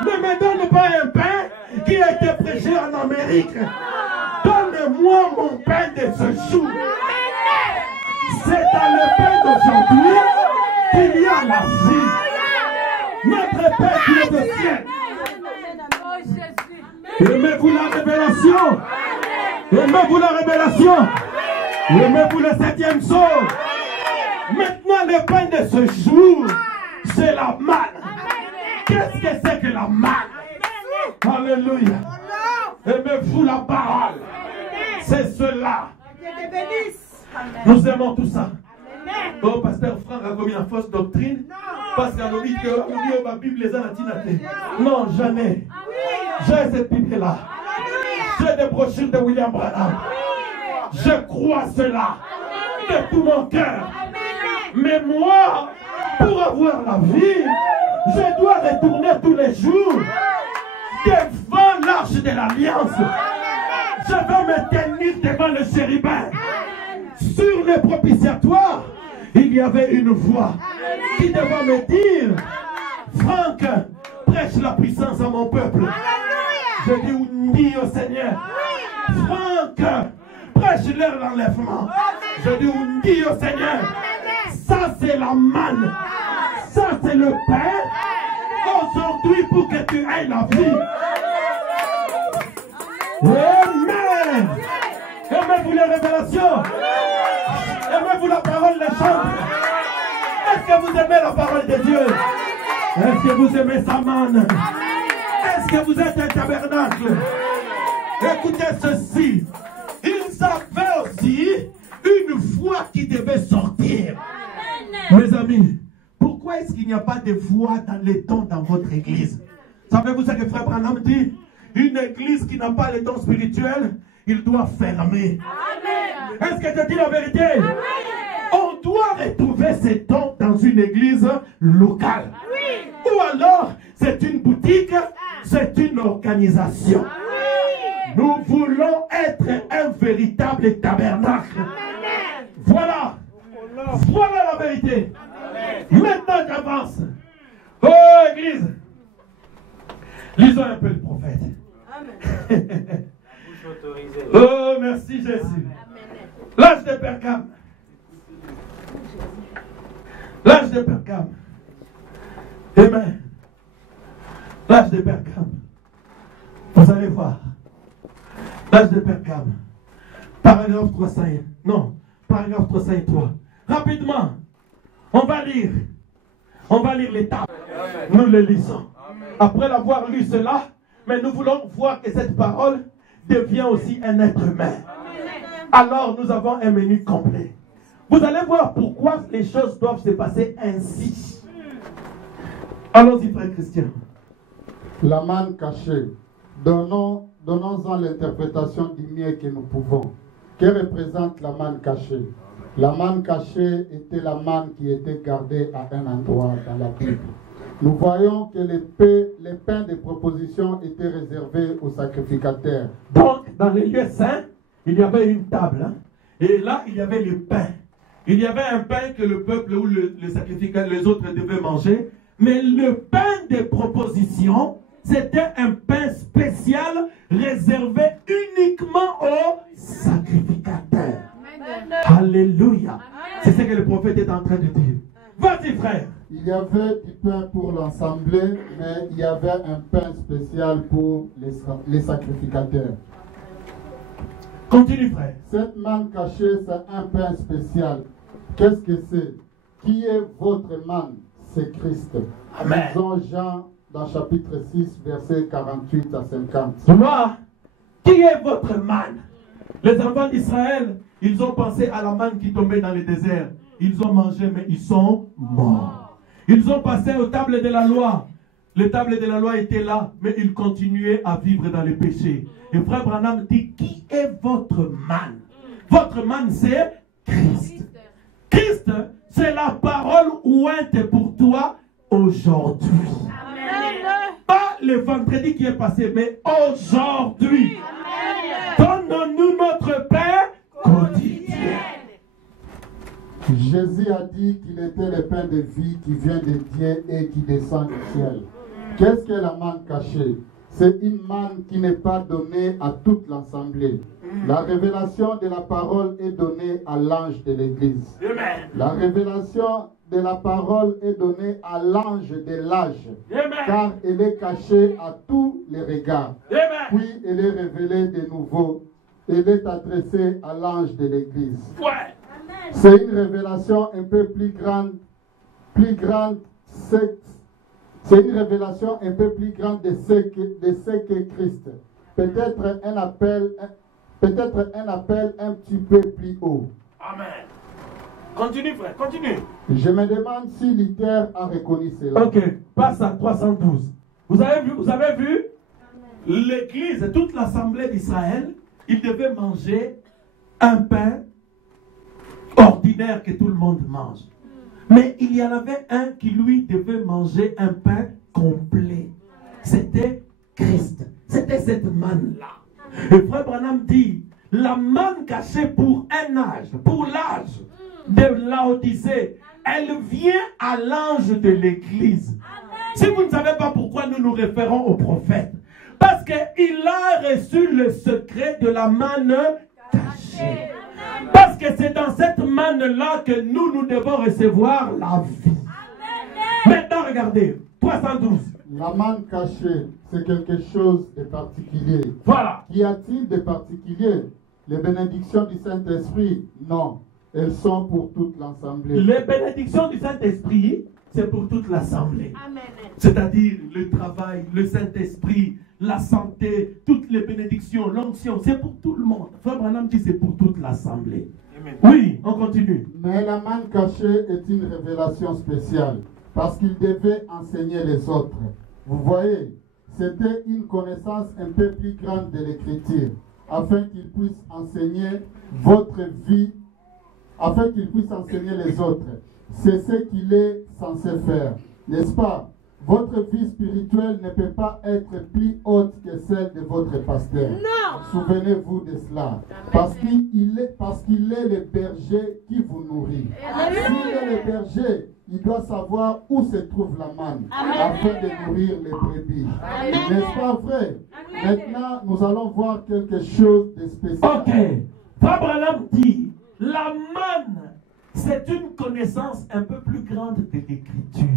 Ne me donne pas un pain qui a été prêché en Amérique. Donne-moi mon pain de ce jour. C'est dans le pain d'aujourd'hui qu'il y a la vie. Notre Père qui est au ciel. Aimez-vous la révélation? Aimez-vous la révélation? Aimez-vous le 7e saut? le pain de ce jour, c'est la manne. Qu'est-ce que c'est que la manne? Alléluia. Aimez-vous la parole? C'est cela. Nous aimons tout ça. Oh, pasteur Franck a commis une fausse doctrine. Parce qu'on a dit que la Bible les a latinés. Non, jamais. J'ai cette Bible-là. J'ai des brochures de William Branham. Je crois cela de tout mon cœur. Mais moi, pour avoir la vie, je dois retourner tous les jours devant l'arche de l'Alliance. Je vais me tenir devant le chérubin. Sur le propitiatoire, il y avait une voix qui devait me dire: Franck, prêche la puissance à mon peuple. Je dis oui au Seigneur. Franck, prêche-leur l'enlèvement. Je dis oui au Seigneur. Ça c'est la manne. Ça c'est le pain. Aujourd'hui pour que tu aies la vie. Amen. Aimez-vous les révélations? Aimez-vous la parole des chants? Est-ce que vous aimez la parole de Dieu? Est-ce que vous aimez sa manne? Est-ce que vous êtes un tabernacle? Écoutez ceci. Ils avaient aussi une voix qui devait sortir. Mes amis, pourquoi est-ce qu'il n'y a pas de voix dans les dons dans votre église? Savez-vous ce que Frère Branham dit? Une église qui n'a pas les dons spirituels, il doit fermer. Est-ce que je dis la vérité? Amen. On doit retrouver ces dons dans une église locale. Ou alors, c'est une boutique, c'est une organisation. Nous voulons être un véritable tabernacle. Voilà. Voilà la vérité. Maintenant, j'avance. Oh, église. Lisons un peu le prophète. Oh, merci Jésus. L'âge de Pergame. L'âge de Pergame. Amen. L'âge de Pergame. Vous allez voir. L'âge de Pergame. Paragraphe 301. Non, paragraphe 303. Rapidement. On va lire. On va lire les tables. Nous les lisons. Après l'avoir lu cela, mais nous voulons voir que cette parole devient aussi un être humain. Alors nous avons un menu complet. Vous allez voir pourquoi les choses doivent se passer ainsi. Allons-y, frère Christian. La manne cachée. Donnons-en l'interprétation du mieux que nous pouvons. Que représente la manne cachée? La manne cachée était la manne qui était gardée à un endroit dans la Bible. Nous voyons que les pains de proposition étaient réservés aux sacrificateurs. Donc, dans les lieux saints, il y avait une table. Hein? Et là, il y avait le pain. Il y avait un pain que le peuple ou les sacrificateurs, les autres devaient manger. Mais le pain de proposition, c'était un pain spécial réservé uniquement aux sacrificateurs. Alléluia. C'est ce que le prophète est en train de dire. Vas-y, frère. Il y avait du pain pour l'assemblée, mais il y avait un pain spécial pour les sacrificateurs. Continue, frère. Cette manne cachée, c'est un pain spécial. Qu'est-ce que c'est? Qui est votre manne? C'est Christ. Amen. Lisons Jean dans chapitre 6, versets 48 à 50. Tu vois, qui est votre manne? Les enfants d'Israël, ils ont pensé à la manne qui tombait dans le désert. Ils ont mangé, mais ils sont morts. Ils ont passé aux tables de la loi. Les tables de la loi étaient là, mais ils continuaient à vivre dans le péché. Et frère Branham dit, qui est votre manne? Votre manne, c'est Christ. Christ, c'est la parole ointe pour toi aujourd'hui. Pas le vendredi qui est passé, mais aujourd'hui. Donne-nous notre pain quotidien. Jésus a dit qu'il était le pain de vie qui vient de Dieu et qui descend du ciel. Qu'est-ce que la manne cachée? C'est une manne qui n'est pas donnée à toute l'assemblée. La révélation de la parole est donnée à l'ange de l'église. La révélation de la parole est donnée à l'ange de l'âge, car elle est cachée à tous les regards. Puis elle est révélée de nouveau. Elle est adressée à l'ange de l'église. C'est une révélation un peu plus grande, c'est une révélation un peu plus grande de ce qu'est Christ. Peut-être un appel un petit peu plus haut. Amen. Continue, frère, continue. Je me demande si Luther a reconnu cela. Ok, passe à 312. Vous avez vu l'Église, toute l'assemblée d'Israël, ils devaient manger un pain ordinaire que tout le monde mange. Mais il y en avait un qui, lui, devait manger un pain complet. C'était Christ. C'était cette manne-là. Et Frère Branham dit, la manne cachée pour un âge, pour l'âge de Laodicée, elle vient à l'ange de l'Église. Si vous ne savez pas pourquoi nous nous référons au prophète, parce qu'il a reçu le secret de la manne cachée. Parce que c'est dans cette manne-là que nous devons recevoir la vie. Maintenant, regardez, 312. La manne cachée, c'est quelque chose de particulier. Voilà. Qu'y a-t-il de particulier? Les bénédictions du Saint-Esprit? Non. Elles sont pour toute l'assemblée. Les bénédictions du Saint-Esprit, c'est pour toute l'assemblée. C'est-à-dire le travail, le Saint-Esprit, la santé, toutes les bénédictions, l'onction, c'est pour tout le monde. Frère Branham dit c'est pour toute l'assemblée. Oui, on continue. Mais la manne cachée est une révélation spéciale parce qu'il devait enseigner les autres. Vous voyez, c'était une connaissance un peu plus grande de l'Écriture afin qu'il puisse enseigner votre vie, afin qu'il puisse enseigner les autres. C'est ce qu'il est censé faire, n'est-ce pas? Votre vie spirituelle ne peut pas être plus haute que celle de votre pasteur. Non. Souvenez-vous de cela. Parce qu'il est le berger qui vous nourrit. S'il est le berger, il doit savoir où se trouve la manne afin de nourrir les brebis. N'est-ce pas vrai? Maintenant, nous allons voir quelque chose de spécial. Ok. Abraham dit, la manne, c'est une connaissance un peu plus grande de l'Écriture.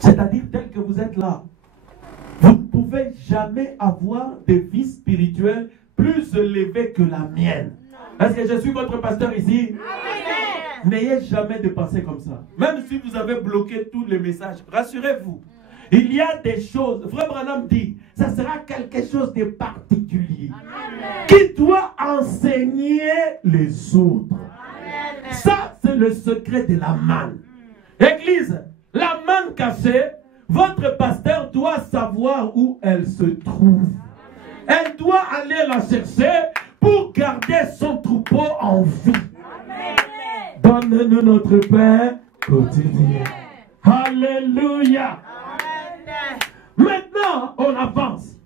C'est-à-dire, tel que vous êtes là, vous ne pouvez jamais avoir de vie spirituelle plus élevée que la mienne. Est-ce que je suis votre pasteur ici? N'ayez jamais de pensée comme ça. Même si vous avez bloqué tous les messages, rassurez-vous. Il y a des choses, Frère Branham dit, ça sera quelque chose de particulier qui doit enseigner les autres. Ça, c'est le secret de la manne. Église, la manne cachée, votre pasteur doit savoir où elle se trouve. Elle doit aller la chercher pour garder son troupeau en vie. Donne-nous notre pain quotidien. Alléluia. Maintenant, on avance.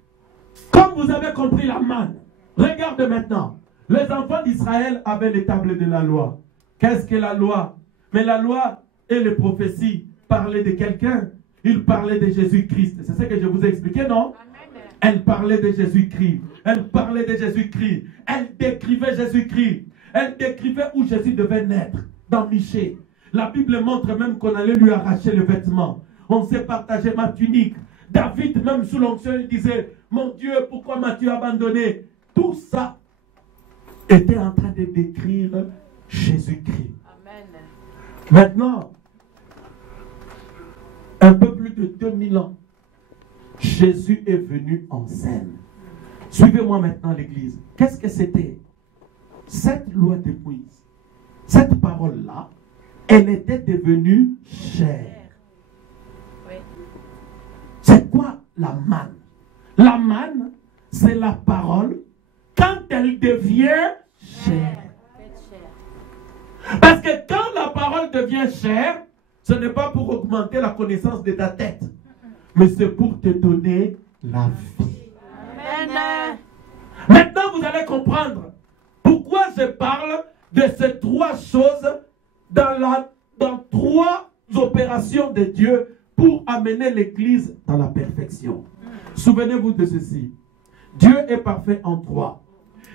Comme vous avez compris la manne, regardez maintenant. Les enfants d'Israël avaient les tables de la loi. Qu'est-ce que la loi? Mais la loi et les prophéties parlaient de quelqu'un. Ils parlaient de Jésus-Christ. C'est ce que je vous ai expliqué, non? Elle parlait de Jésus-Christ. Elle parlait de Jésus-Christ. Elle décrivait Jésus-Christ. Elle décrivait où Jésus devait naître. Dans Michée. La Bible montre même qu'on allait lui arracher le vêtement. On s'est partagé ma tunique. David, même sous l'onction, il disait, mon Dieu, pourquoi m'as-tu abandonné? Tout ça était en train de décrire Jésus-Christ. Maintenant, un peu plus de 2000 ans, Jésus est venu en scène. Suivez-moi maintenant l'église. Qu'est-ce que c'était? Cette loi de Moïse, cette parole-là, elle était devenue chair. C'est quoi la manne? La manne, c'est la parole quand elle devient chair. Parce que quand la parole devient chair, ce n'est pas pour augmenter la connaissance de ta tête, mais c'est pour te donner la vie. Amen. Maintenant, vous allez comprendre pourquoi je parle de ces trois choses dans trois opérations de Dieu pour amener l'Église dans la perfection. Souvenez-vous de ceci. Dieu est parfait en trois.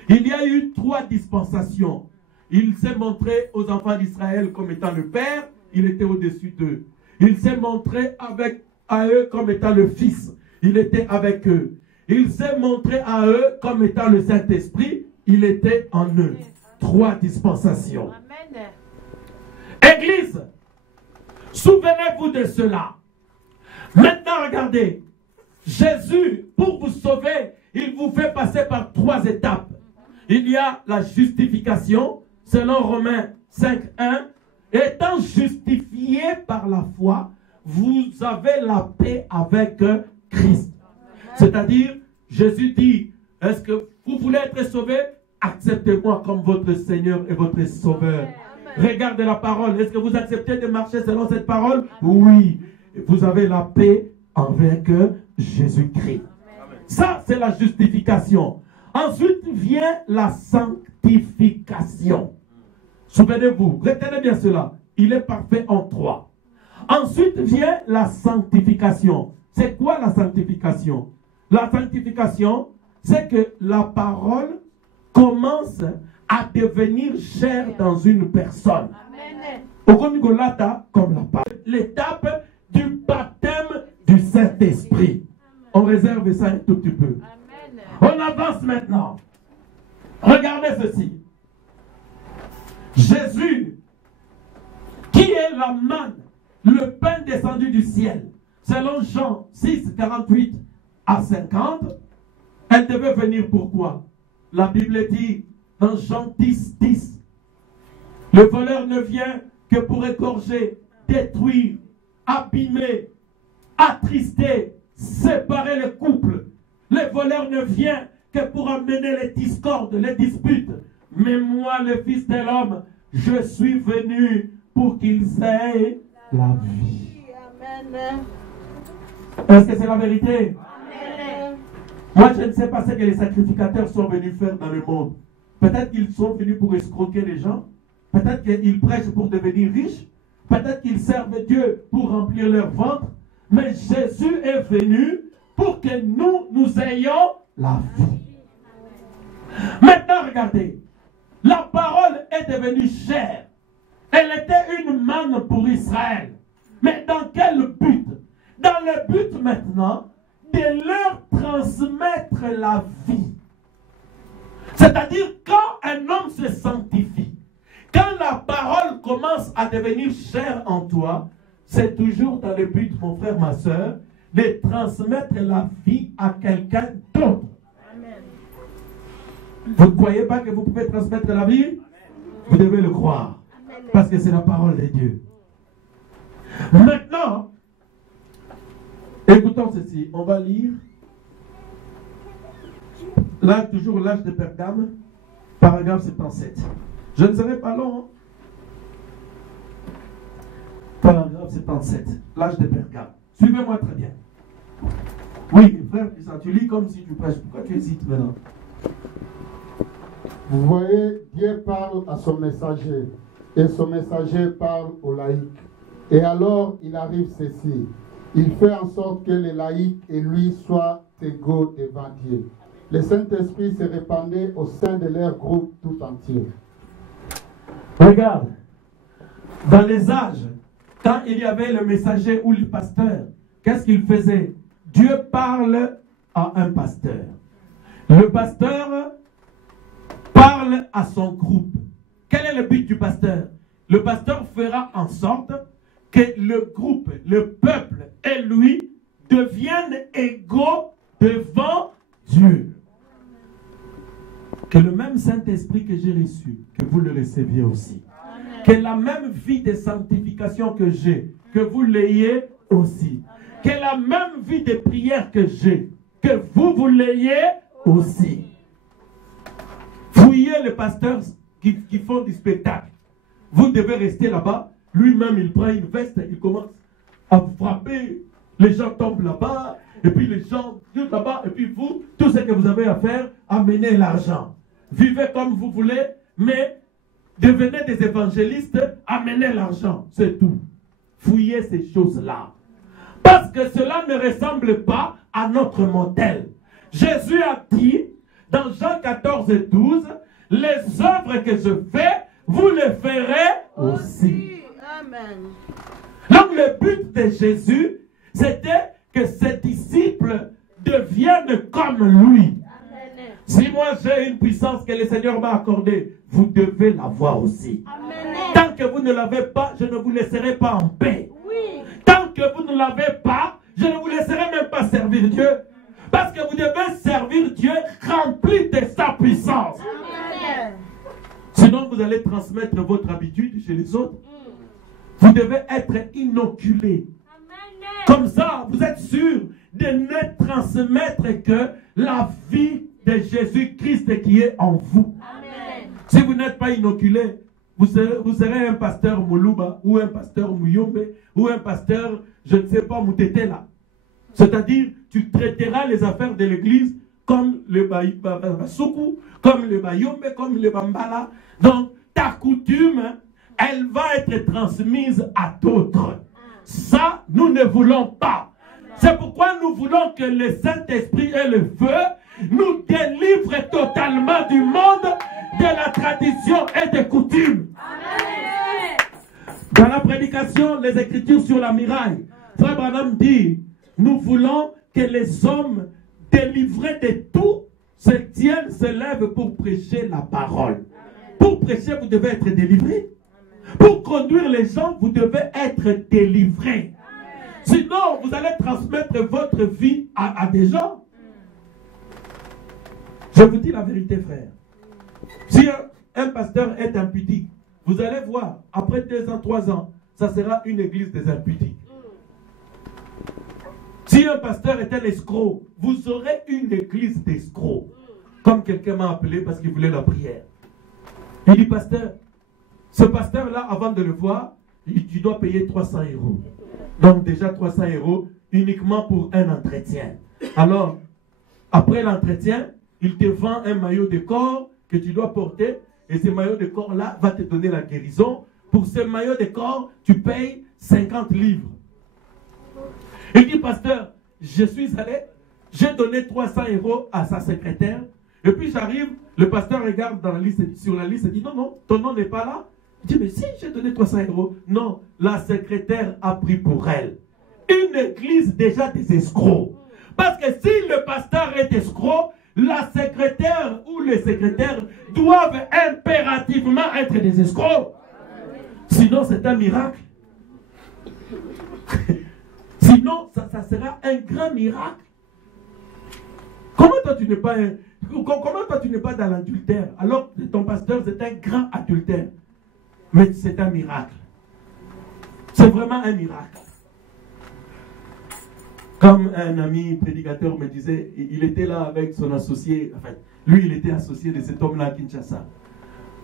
Il y a eu trois dispensations. Il s'est montré aux enfants d'Israël comme étant le Père. Il était au-dessus d'eux. Il s'est montré à eux comme étant le Fils. Il était avec eux. Il s'est montré à eux comme étant le Saint-Esprit. Il était en eux. Trois dispensations. Amen. Église, souvenez-vous de cela. Maintenant, regardez. Jésus, pour vous sauver, il vous fait passer par 3 étapes. Il y a la justification, selon Romains 5:1. Étant justifié par la foi, vous avez la paix avec Christ. C'est-à-dire, Jésus dit, est-ce que vous voulez être sauvé? Acceptez-moi comme votre Seigneur et votre Sauveur. Regardez la parole. Est-ce que vous acceptez de marcher selon cette parole? Oui. Vous avez la paix avec Jésus-Christ. Ça, c'est la justification. Ensuite vient la sanctification. Souvenez-vous, retenez bien cela. Il est parfait en 3. Ensuite vient la sanctification. C'est quoi la sanctification? La sanctification, c'est que la parole commence à devenir chair dans une personne. Comme la parole. L'étape du baptême du Saint-Esprit. On réserve ça un tout petit peu. On avance maintenant. Regardez ceci. Jésus, qui est la manne, le pain descendu du ciel, selon Jean 6, 48 à 50, elle devait venir pourquoi? La Bible dit dans Jean 10, 10, le voleur ne vient que pour égorger, détruire, abîmer, attrister, séparer les couples. Le voleur ne vient que pour amener les discordes, les disputes. Mais moi, le Fils de l'homme, je suis venu pour qu'ils aient la vie. Amen. Est-ce que c'est la vérité? Amen. Moi, je ne sais pas ce que les sacrificateurs sont venus faire dans le monde. Peut-être qu'ils sont venus pour escroquer les gens. Peut-être qu'ils prêchent pour devenir riches. Peut-être qu'ils servent Dieu pour remplir leur ventre. Mais Jésus est venu pour que nous ayons la vie. Maintenant, regardez. La parole est devenue chair. Elle était une manne pour Israël. Mais dans quel but? Dans le but maintenant de leur transmettre la vie. C'est-à-dire quand un homme se sanctifie, quand la parole commence à devenir chair en toi, c'est toujours dans le but, mon frère, ma soeur, de transmettre la vie à quelqu'un d'autre. Vous ne croyez pas que vous pouvez transmettre la vie? Vous devez le croire. Parce que c'est la parole de Dieu. Maintenant, écoutons ceci. On va lire. Là, toujours l'âge de Pergame, paragraphe 77. Je ne serai pas long. Hein? Paragraphe 77. L'âge de Pergame. Suivez-moi très bien. Oui, frère, tu lis comme si tu prêches. Pourquoi tu hésites maintenant? Vous voyez, Dieu parle à son messager, et son messager parle aux laïcs. Et alors, il arrive ceci. Il fait en sorte que les laïcs et lui soient égaux devant Dieu. Le Saint-Esprit se répandait au sein de leur groupe tout entier. Regarde, dans les âges, quand il y avait le messager ou le pasteur, qu'est-ce qu'il faisait? Dieu parle à un pasteur. Le pasteur parle à son groupe. Quel est le but du pasteur? Le pasteur fera en sorte que le groupe, le peuple et lui deviennent égaux devant Dieu. Que le même Saint-Esprit que j'ai reçu, que vous le receviez aussi. Amen. Que la même vie de sanctification que j'ai, que vous l'ayez aussi. Amen. Que la même vie de prière que j'ai, que vous l'ayez aussi. Fouillez les pasteurs qui font du spectacle. Vous devez rester là-bas. Lui-même, il prend une veste, il commence à frapper. Les gens tombent là-bas, et puis les gens sont là-bas, et puis vous, tout ce que vous avez à faire, amenez l'argent. Vivez comme vous voulez, mais devenez des évangélistes, amenez l'argent, c'est tout. Fouillez ces choses-là. Parce que cela ne ressemble pas à notre modèle. Jésus a dit, dans Jean 14 et 12, les œuvres que je fais, vous les ferez aussi. Amen. Donc le but de Jésus, c'était que ses disciples deviennent comme lui. Amen. Si moi j'ai une puissance que le Seigneur m'a accordée, vous devez l'avoir aussi. Amen. Tant que vous ne l'avez pas, je ne vous laisserai pas en paix. Oui. Tant que vous ne l'avez pas, je ne vous laisserai même pas servir Dieu. Parce que vous devez servir Dieu rempli de sa puissance. Amen. Sinon, vous allez transmettre votre habitude chez les autres. Vous devez être inoculé. Comme ça, vous êtes sûr de ne transmettre que la vie de Jésus-Christ qui est en vous. Amen. Si vous n'êtes pas inoculé, vous serez un pasteur Moulouba, ou un pasteur Mouyombe, ou un pasteur, je ne sais pas, Moutetela. C'est-à-dire, tu traiteras les affaires de l'église comme le Soukou, comme le Bayombe, comme le Bambala. Donc, ta coutume, elle va être transmise à d'autres. Ça, nous ne voulons pas. C'est pourquoi nous voulons que le Saint-Esprit et le feu nous délivrent totalement du monde de la tradition et des coutumes. Amen. Dans la prédication, les Écritures sur la miraille, Frère Branham dit, nous voulons que les hommes délivrés de tout se tiennent, se lèvent pour prêcher la parole. Pour prêcher, vous devez être délivré. Pour conduire les gens, vous devez être délivré. Sinon, vous allez transmettre votre vie à des gens. Je vous dis la vérité, frère. Si un pasteur est impudique, vous allez voir, après 2 ans, 3 ans, ça sera une église des impudiques. Si un pasteur est un escroc, vous aurez une église d'escrocs. Comme quelqu'un m'a appelé parce qu'il voulait la prière. Il dit, pasteur, ce pasteur-là, avant de le voir, tu dois payer 300 €. Donc déjà 300 € uniquement pour un entretien. Alors, après l'entretien, il te vend un maillot de corps que tu dois porter. Et ce maillot de corps-là va te donner la guérison. Pour ce maillot de corps, tu payes 50 livres. Il dit, pasteur, je suis allé, j'ai donné 300 € à sa secrétaire. Et puis j'arrive, le pasteur regarde dans la liste, sur la liste et dit, non, non, ton nom n'est pas là. Il dit, mais si, j'ai donné 300 €. Non, la secrétaire a pris pour elle. Une église déjà des escrocs. Parce que si le pasteur est escroc, la secrétaire ou les secrétaires doivent impérativement être des escrocs. Sinon, c'est un miracle. Sinon, ça sera un grand miracle. Comment toi tu n'es pas dans l'adultère alors que ton pasteur c'est un grand adultère? Mais c'est un miracle. C'est vraiment un miracle. Comme un ami prédicateur me disait, il était là avec son associé, enfin, lui il était associé de cet homme-là à Kinshasa.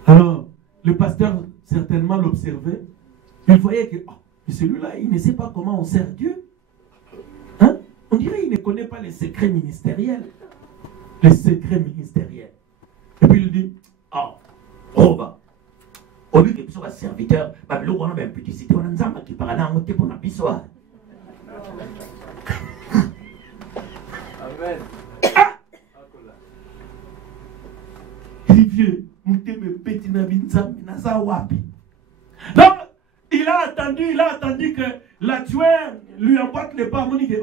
Alors, le pasteur certainement l'observait. Il voyait que celui-là, il ne sait pas comment on sert Dieu. Hein? On dirait qu'il ne connaît pas les secrets ministériels. Les secrets ministériels. Et puis il dit, bah, au lieu que soit serviteur, on a même publicité, on a un qui parle en côté pour la pissoire. Amen. Il dit, vieux, donc, il a attendu que la tueur lui emboîte les pas. Il dit,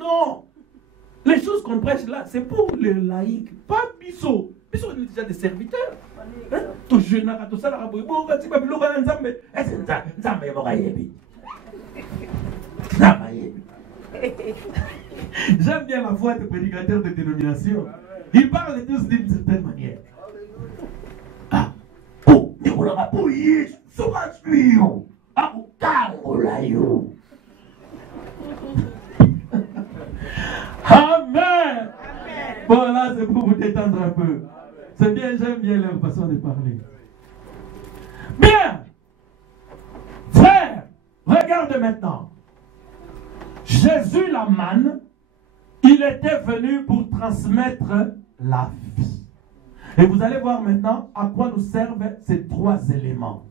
non. Les choses qu'on prêche là, c'est pour les laïcs, pas Bissot. Bissot est déjà des serviteurs. Tout jeune, tout ça, j'aime bien la voix des prédicateurs de dénomination. Ils parlent tous d'une certaine manière. Amen. Bon, là, c'est pour vous détendre un peu. C'est bien, j'aime bien leur façon de parler. Bien. Frère, regarde maintenant. Jésus, la manne, il était venu pour transmettre la vie. Et vous allez voir maintenant à quoi nous servent ces 3 éléments.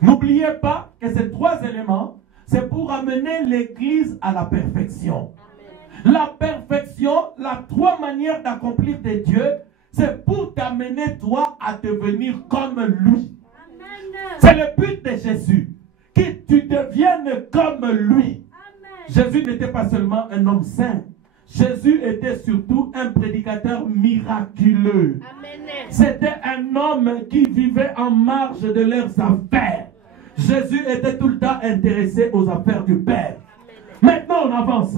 N'oubliez pas que ces 3 éléments, c'est pour amener l'Église à la perfection. La perfection, la 3 manières d'accomplir de Dieu, c'est pour t'amener toi à devenir comme lui. C'est le but de Jésus, que tu deviennes comme lui. Jésus n'était pas seulement un homme saint. Jésus était surtout un prédicateur miraculeux. C'était un homme qui vivait en marge de leurs affaires. Jésus était tout le temps intéressé aux affaires du Père. Maintenant, on avance.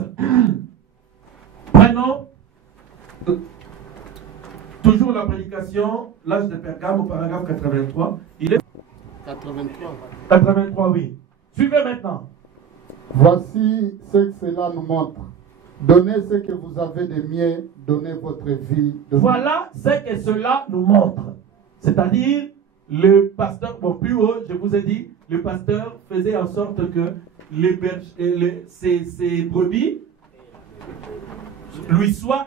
Prenons toujours la prédication, l'âge de Pergame au paragraphe 83. Il est 83. 83, oui. Suivez maintenant. Voici ce que cela nous montre. Donnez ce que vous avez de mieux, donnez votre vie. Voilà ce que cela nous montre. C'est-à-dire, le pasteur, bon, plus haut, je vous ai dit, le pasteur faisait en sorte que ses brebis lui soient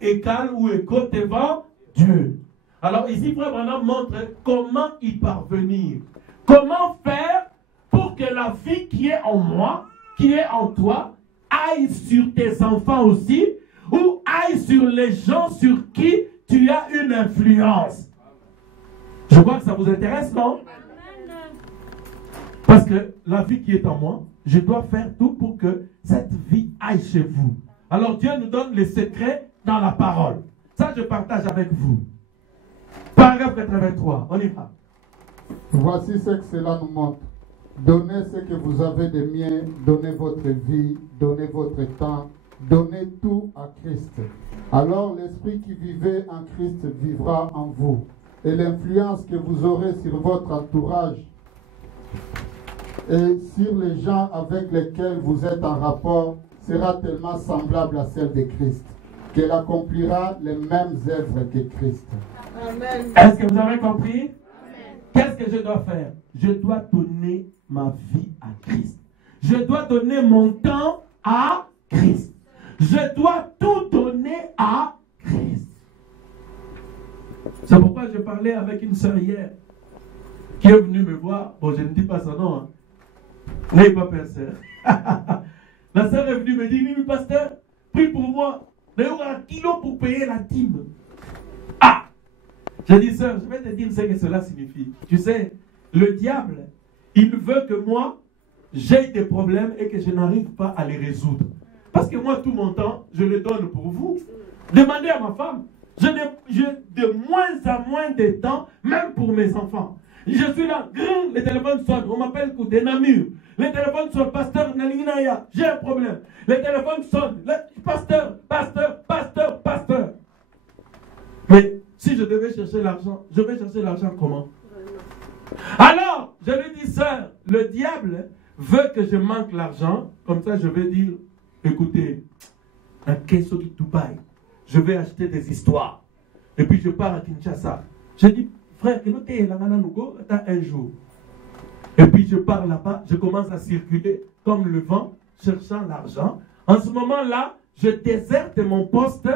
égales ou égaux devant Dieu. Alors ici, Frère Branham montre comment y parvenir. Comment faire pour que la vie qui est en moi, qui est en toi, aille sur tes enfants aussi, ou aille sur les gens sur qui tu as une influence. Je vois que ça vous intéresse, non? Parce que la vie qui est en moi, je dois faire tout pour que cette vie aille chez vous. Alors Dieu nous donne les secrets dans la parole. Ça, je partage avec vous. Paragraphe 83, on y va. Voici ce que cela nous montre. Donnez ce que vous avez de mieux, donnez votre vie, donnez votre temps, donnez tout à Christ. Alors l'esprit qui vivait en Christ vivra en vous. Et l'influence que vous aurez sur votre entourage et sur les gens avec lesquels vous êtes en rapport sera tellement semblable à celle de Christ qu'elle accomplira les mêmes œuvres que Christ. Amen. Est-ce que vous avez compris? Qu'est-ce que je dois faire? Je dois donner ma vie à Christ. Je dois donner mon temps à Christ. Je dois tout donner à Christ. C'est pourquoi je parlais avec une sœur hier qui est venue me voir. Bon, je ne dis pas son nom. Hein. N'ayez pas peur, sœur. La sœur est venue me dire, oui, pasteur, prie pour moi. D'ailleurs, un kilo pour payer la dîme. Ah! J'ai dit, sœur, je vais te dire ce que cela signifie. Tu sais, le diable, il veut que moi, j'ai des problèmes et que je n'arrive pas à les résoudre. Parce que moi, tout mon temps, je le donne pour vous. Demandez à ma femme. J'ai de moins en moins de temps, même pour mes enfants. Je suis là, le téléphone sonne, on m'appelle Koudé Namur. Le téléphone sonne, pasteur Nalinginaya, j'ai un problème. Le téléphone sonne, pasteur. Mais si je devais chercher l'argent, je vais chercher l'argent comment? Alors, je lui dis, sœur, le diable veut que je manque l'argent. Comme ça, je vais dire, écoutez, un queso de Dubaï, je vais acheter des histoires. Et puis je pars à Kinshasa. Je dis, frère, attends un jour. Et puis je pars là-bas, je commence à circuler comme le vent, cherchant l'argent. En ce moment-là, je déserte mon poste,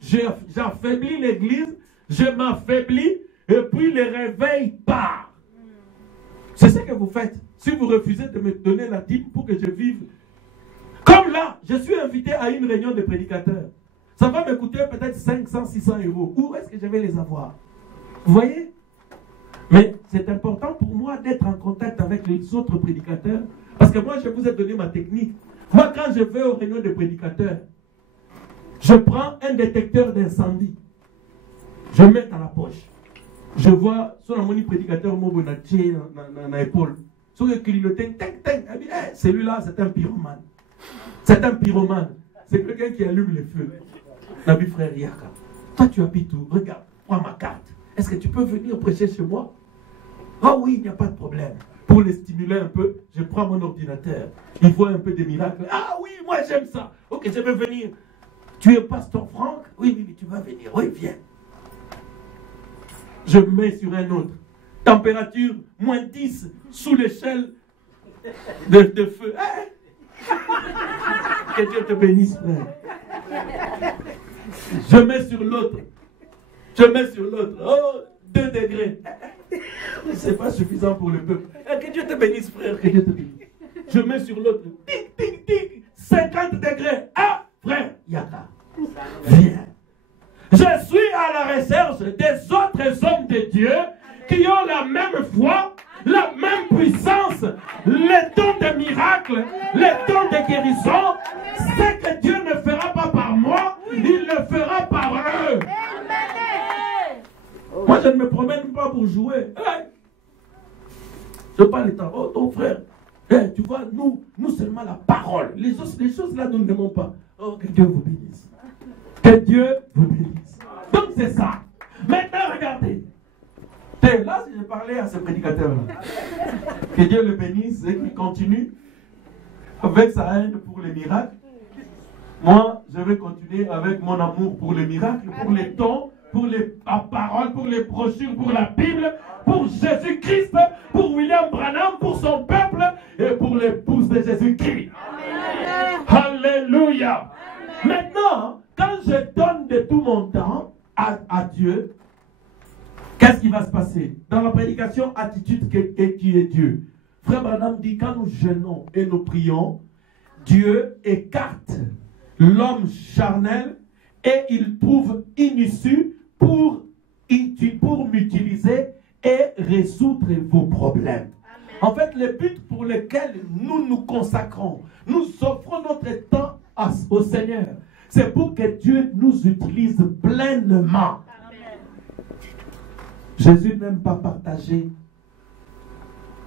j'affaiblis l'église, je m'affaiblis, et puis le réveil part. C'est ce que vous faites. Si vous refusez de me donner la dîme pour que je vive. Comme là, je suis invité à une réunion de prédicateurs. Ça va me coûter peut-être 500, 600 euros. Où est-ce que je vais les avoir? Vous voyez? Mais c'est important pour moi d'être en contact avec les autres prédicateurs. Parce que moi, je vous ai donné ma technique. Moi, quand je vais aux réunions de prédicateurs, je prends un détecteur d'incendie. Je mets dans la poche. Je vois sur la moni prédicateur Mobonaché dans l'épaule. Sur le clignotant, celui-là, c'est un pyromane. C'est un pyromane. C'est quelqu'un qui allume les feux. Nabi frère Yaka, toi tu habites où? Regarde, prends ma carte. Est-ce que tu peux venir prêcher chez moi? Ah oui, il n'y a pas de problème. Pour les stimuler un peu, je prends mon ordinateur. Il voit un peu des miracles. Ah oui, moi j'aime ça. Ok, je vais venir. Tu es pasteur Franck? Oui, tu vas venir. Oui, viens. Je me mets sur un autre. Température, moins 10, sous l'échelle de feu. Que Dieu te bénisse, frère. Je mets sur l'autre. Je mets sur l'autre. Oh, 2 degrés. C'est pas suffisant pour le peuple. Que Dieu te bénisse, frère. Que Dieu te bénisse. Je mets sur l'autre. Tic, tic, tic. 50 degrés. Ah, frère, Yaka. Viens. Je suis à la recherche des autres hommes de Dieu qui ont la même foi, la même puissance, les dons de miracles, les dons de guérison. Ce que Dieu ne fera pas par moi, Je n'ai pas le temps. Oh, ton frère, tu vois, nous seulement la parole. Les choses là, nous ne demandons pas. Oh, que Dieu vous bénisse. Que Dieu vous bénisse. Donc c'est ça. Maintenant, regardez. Là, si je parlais à ce prédicateur-là, que Dieu le bénisse et qu'il continue avec sa haine pour les miracles. Moi, je vais continuer avec mon amour pour les miracles, pour les dons, pour la parole, pour les brochures, pour la Bible, pour Jésus-Christ, pour William Branham, pour son peuple et pour l'épouse de Jésus-Christ. Alléluia. Maintenant, quand je donne de tout mon temps à Dieu, qu'est-ce qui va se passer? Dans la prédication, attitude qui est Dieu. Frère Branham dit, quand nous jeûnons et nous prions, Dieu écarte l'homme charnel et il trouve une issue pour m'utiliser et résoudre vos problèmes. Amen. En fait, le but pour lequel nous nous consacrons, nous offrons notre temps au Seigneur, c'est pour que Dieu nous utilise pleinement. Amen. Jésus n'aime pas partager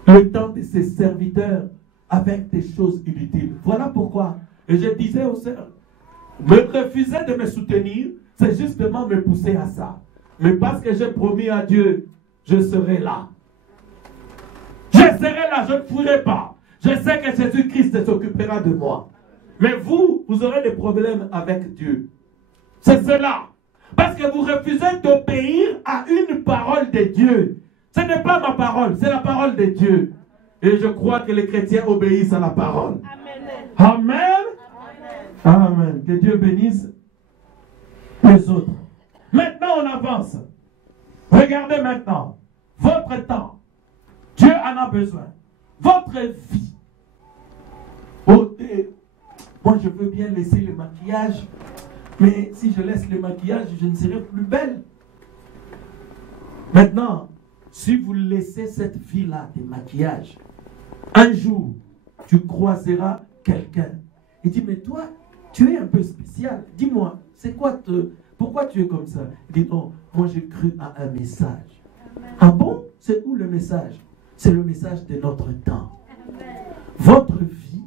le temps de ses serviteurs avec des choses inutiles. Voilà pourquoi. Et je disais aux sœurs, me refuser de me soutenir, c'est justement me pousser à ça. Mais parce que j'ai promis à Dieu, je serai là. Je serai là, je ne fuirai pas. Je sais que Jésus-Christ s'occupera de moi. Mais vous aurez des problèmes avec Dieu. C'est cela. Parce que vous refusez d'obéir à une parole de Dieu. Ce n'est pas ma parole, c'est la parole de Dieu. Et je crois que les chrétiens obéissent à la parole. Amen. Amen. Amen. Que Dieu bénisse les autres. Maintenant, on avance. Regardez maintenant. Votre temps. Dieu en a besoin. Votre vie. Moi, je veux bien laisser le maquillage. Mais si je laisse le maquillage, je ne serai plus belle. Maintenant, si vous laissez cette vie-là de maquillage, un jour, tu croiseras quelqu'un. Il dit, mais toi, tu es un peu spécial. Dis-moi, c'est quoi pourquoi tu es comme ça? Il dit, non, moi j'ai cru à un message. Amen. Ah bon? C'est où le message? C'est le message de notre temps. Amen. Votre vie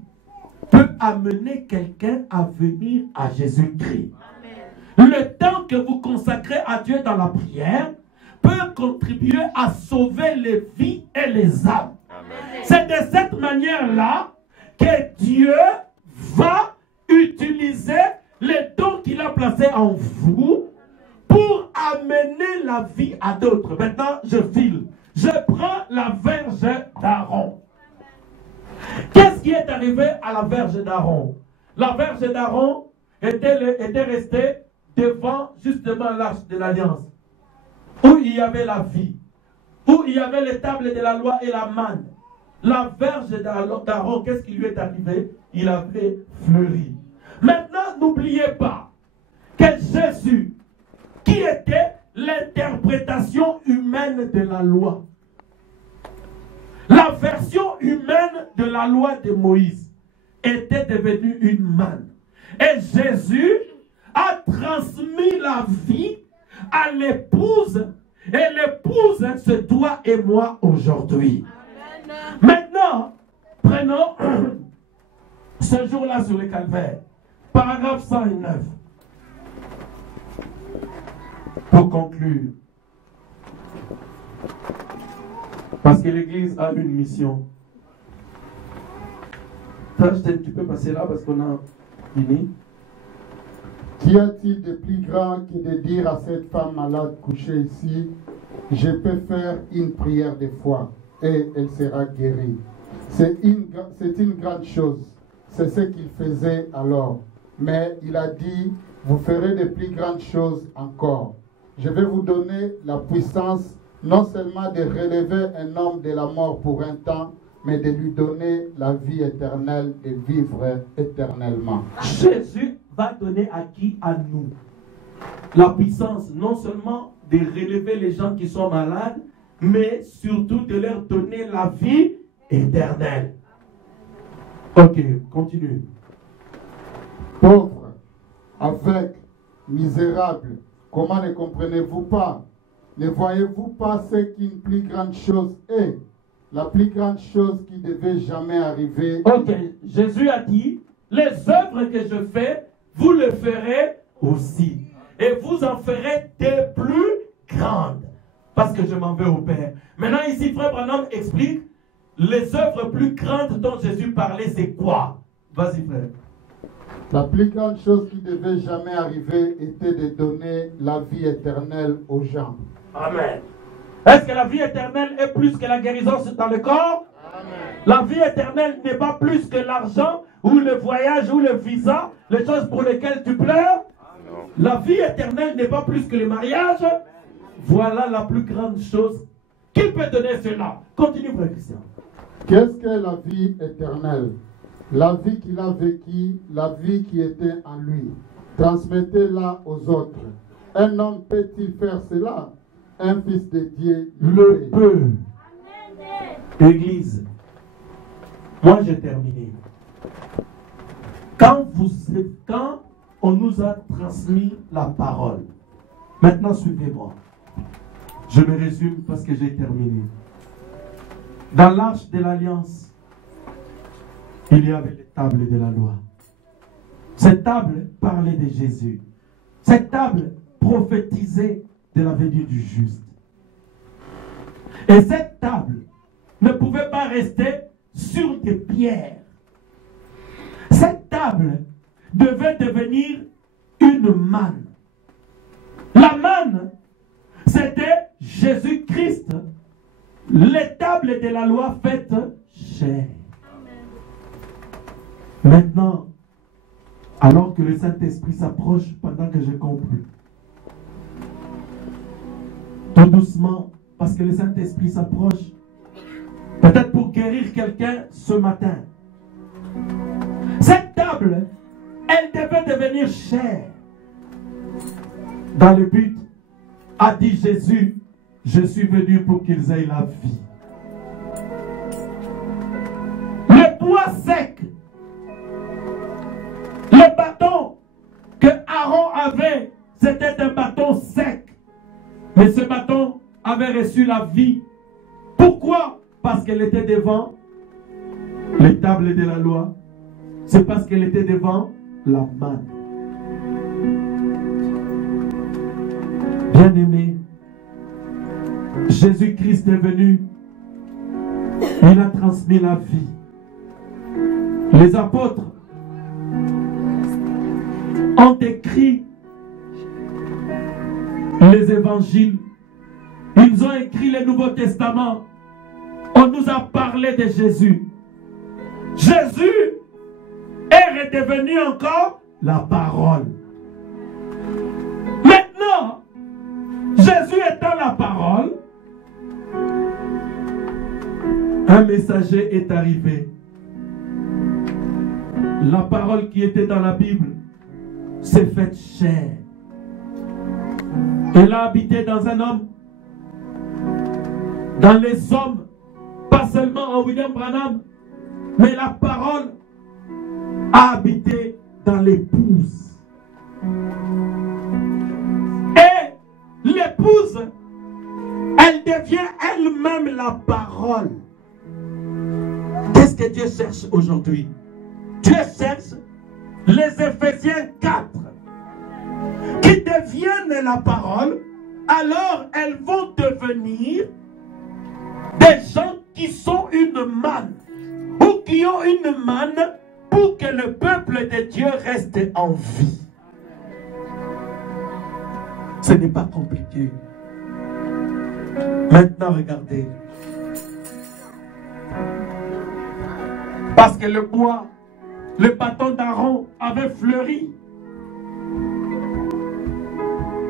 peut amener quelqu'un à venir à Jésus-Christ. Le temps que vous consacrez à Dieu dans la prière peut contribuer à sauver les vies et les âmes. C'est de cette manière-là que Dieu va utiliser les dons qu'il a placés en vous pour amener la vie à d'autres. Maintenant, je file. Je prends la verge d'Aaron. Qu'est-ce qui est arrivé à la verge d'Aaron? La verge d'Aaron était restée devant justement l'arche de l'alliance, où il y avait la vie, où il y avait les tables de la loi et la manne. La verge d'Aaron, qu'est-ce qui lui est arrivé? Il avait fleuri. Maintenant, n'oubliez pas que Jésus, qui était l'interprétation humaine de la loi, la version humaine de la loi de Moïse, était devenue une manne. Et Jésus a transmis la vie à l'épouse, et l'épouse, c'est toi et moi aujourd'hui. Maintenant, prenons ce jour-là sur le calvaire, paragraphe 109, pour conclure. Parce que l'Église a une mission. Tu peux passer là parce qu'on a fini. Qu'y a-t-il de plus grand que de dire à cette femme malade couchée ici, je peux faire une prière de foi et elle sera guérie? C'est une grande chose. C'est ce qu'il faisait alors. Mais il a dit, vous ferez de plus grandes choses encore. Je vais vous donner la puissance non seulement de relever un homme de la mort pour un temps, mais de lui donner la vie éternelle et vivre éternellement. Jésus va donner à qui? À nous. La puissance non seulement de relever les gens qui sont malades, mais surtout de leur donner la vie éternelle. Ok, continue. Pauvres, aveugles, misérables, comment ne comprenez-vous pas? Ne voyez-vous pas ce qu'une plus grande chose est? La plus grande chose qui devait jamais arriver. Ok, Jésus a dit, les œuvres que je fais, vous le ferez aussi. Et vous en ferez des plus grandes. Parce que je m'en vais au Père. Maintenant ici, Frère Branham explique, les œuvres plus grandes dont Jésus parlait, c'est quoi? Vas-y, frère. La plus grande chose qui devait jamais arriver était de donner la vie éternelle aux gens. Amen. Est-ce que la vie éternelle est plus que la guérison dans le corps? Amen. La vie éternelle n'est pas plus que l'argent ou le voyage ou le visa, les choses pour lesquelles tu pleures? Amen. La vie éternelle n'est pas plus que le mariage. Voilà la plus grande chose. Qui peut donner cela? Continue, frère Christian. Qu'est-ce que la vie éternelle? La vie qu'il a vécue, la vie qui était en lui. Transmettez-la aux autres. Un homme peut-il faire cela? Un fils de Dieu le peut. Église, moi j'ai terminé. Quand on nous a transmis la parole, maintenant suivez-moi. Je me résume parce que j'ai terminé. Dans l'arche de l'alliance, il y avait les tables de la loi. Cette table parlait de Jésus. Cette table prophétisait de la venue du juste. Et cette table ne pouvait pas rester sur des pierres. Cette table devait devenir une manne. La manne, c'était Jésus-Christ. Les tables de la loi faites chair. Maintenant, alors que le Saint-Esprit s'approche pendant que je conclue, tout doucement, parce que le Saint-Esprit s'approche, peut-être pour guérir quelqu'un ce matin. Cette table, elle devait devenir chair. Dans le but, a dit Jésus, je suis venu pour qu'ils aient la vie. Le bois sec, le bâton que Aaron avait, c'était un bâton sec. Mais ce bâton avait reçu la vie. Pourquoi? Parce qu'elle était devant les tables de la loi. C'est parce qu'elle était devant la manne. Bien-aimé, Jésus-Christ est venu. Il a transmis la vie. Les apôtres ont écrit les évangiles. Ils ont écrit le Nouveau Testament. On nous a parlé de Jésus. Jésus est redevenu encore la parole. Maintenant, Jésus étant la parole, un messager est arrivé. La parole qui était dans la Bible s'est faite chair. Elle a habité dans un homme, dans les hommes, pas seulement en William Branham, mais la parole a habité dans l'épouse. Et l'épouse, elle devient elle-même la parole. Qu'est-ce que Dieu cherche aujourd'hui? Dieu cherche les Éphésiens 4 qui deviennent la parole, alors elles vont devenir des gens qui sont une manne ou qui ont une manne pour que le peuple de Dieu reste en vie. Ce n'est pas compliqué. Maintenant, regardez. Parce que le bois, le bâton d'Aaron avait fleuri.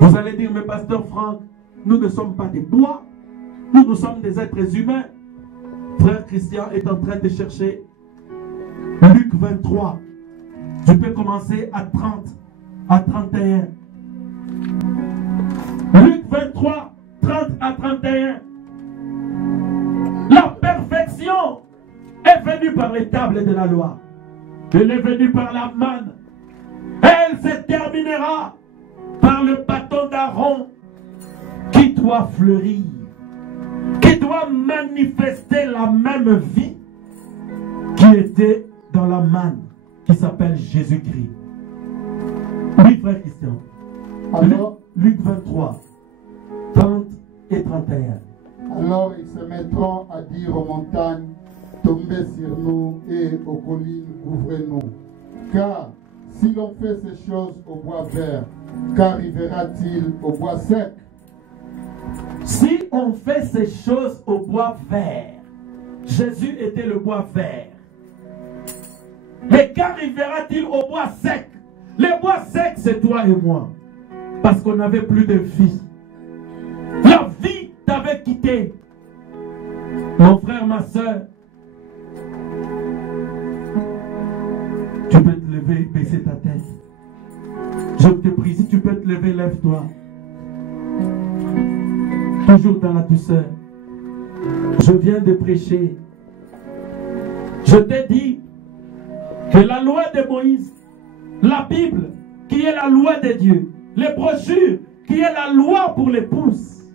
Vous allez dire, mais pasteur Franck, nous ne sommes pas des bois, nous sommes des êtres humains. Frère Christian est en train de chercher Luc 23. Tu peux commencer à 30, à 31. Luc 23, 30 à 31. La perfection est venue par les tables de la loi. Elle est venue par la manne. Elle se terminera par le bâton d'Aaron qui doit fleurir, qui doit dois manifester la même vie qui était dans la manne, qui s'appelle Jésus-Christ. Oui, frère Christian. Alors, Luc 23, 30 et 31. alors ils se mettront à dire aux montagnes, tombez sur nous, et aux collines, couvrez-nous. Car si l'on fait ces choses au bois vert, qu'arrivera-t-il au bois sec? Si on fait ces choses au bois vert, Jésus était le bois vert. Mais qu'arrivera-t-il au bois sec? Le bois sec, c'est toi et moi. Parce qu'on n'avait plus de vie. La vie t'avait quitté. Mon frère, ma soeur, tu peux te lever et baisser ta tête. Je te prie, si tu peux te lever, lève-toi. Toujours dans la douceur. Je viens de prêcher. Je t'ai dit que la loi de Moïse, la Bible, qui est la loi de Dieu, les brochures, qui est la loi pour l'épouse,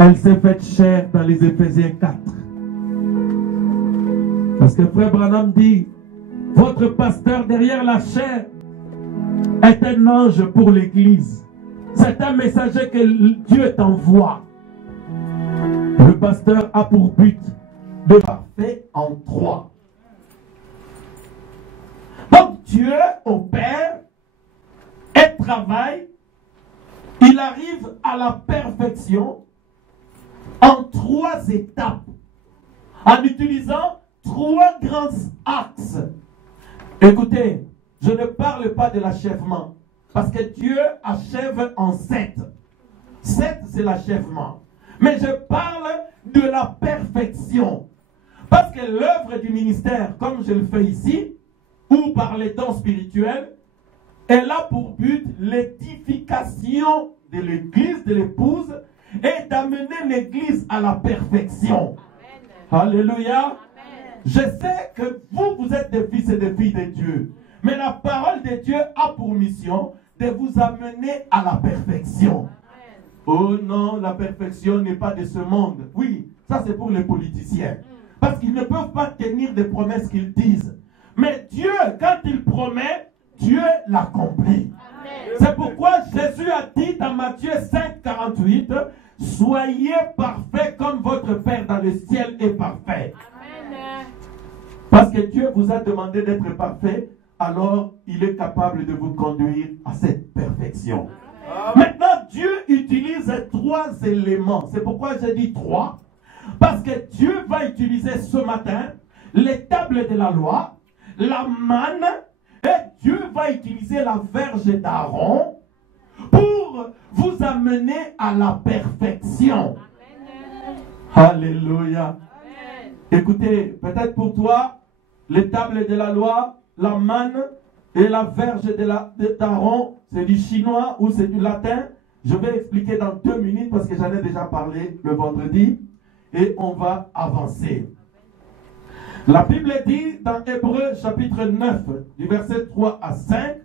elle s'est faite chair dans les Éphésiens 4. Parce que frère Branham dit, votre pasteur derrière la chair est un ange pour l'église. C'est un messager que Dieu t'envoie. Le pasteur a pour but de parfait en 3. Donc Dieu opère et travaille. Il arrive à la perfection en 3 étapes, en utilisant 3 grands axes. Écoutez, je ne parle pas de l'achèvement, parce que Dieu achève en 7. 7, c'est l'achèvement. Mais je parle de la perfection. Parce que l'œuvre du ministère, comme je le fais ici, ou par les dons spirituels, elle a pour but l'édification de l'église, de l'épouse, et d'amener l'église à la perfection. Amen. Alléluia. Amen. Je sais que vous êtes des fils et des filles de Dieu. Mais la parole de Dieu a pour mission de vous amener à la perfection. Amen. Oh non, la perfection n'est pas de ce monde. Oui, ça c'est pour les politiciens. Parce qu'ils ne peuvent pas tenir des promesses qu'ils disent. Mais Dieu, quand il promet, Dieu l'accomplit. C'est pourquoi Jésus a dit dans Matthieu 5, 48, soyez parfaits comme votre Père dans le ciel est parfait. Amen. Parce que Dieu vous a demandé d'être parfait, alors il est capable de vous conduire à cette perfection. Amen. Maintenant, Dieu utilise 3 éléments. C'est pourquoi j'ai dit 3. Parce que Dieu va utiliser ce matin les tables de la loi, la manne, et Dieu va utiliser la verge d'Aaron pour vous amener à la perfection. Amen. Alléluia. Amen. Écoutez, peut-être pour toi, les tables de la loi, la manne et la verge d'Aaron, c'est du chinois ou c'est du latin. Je vais expliquer dans 2 minutes parce que j'en ai déjà parlé le vendredi et on va avancer. La Bible dit dans Hébreux chapitre 9, du verset 3 à 5,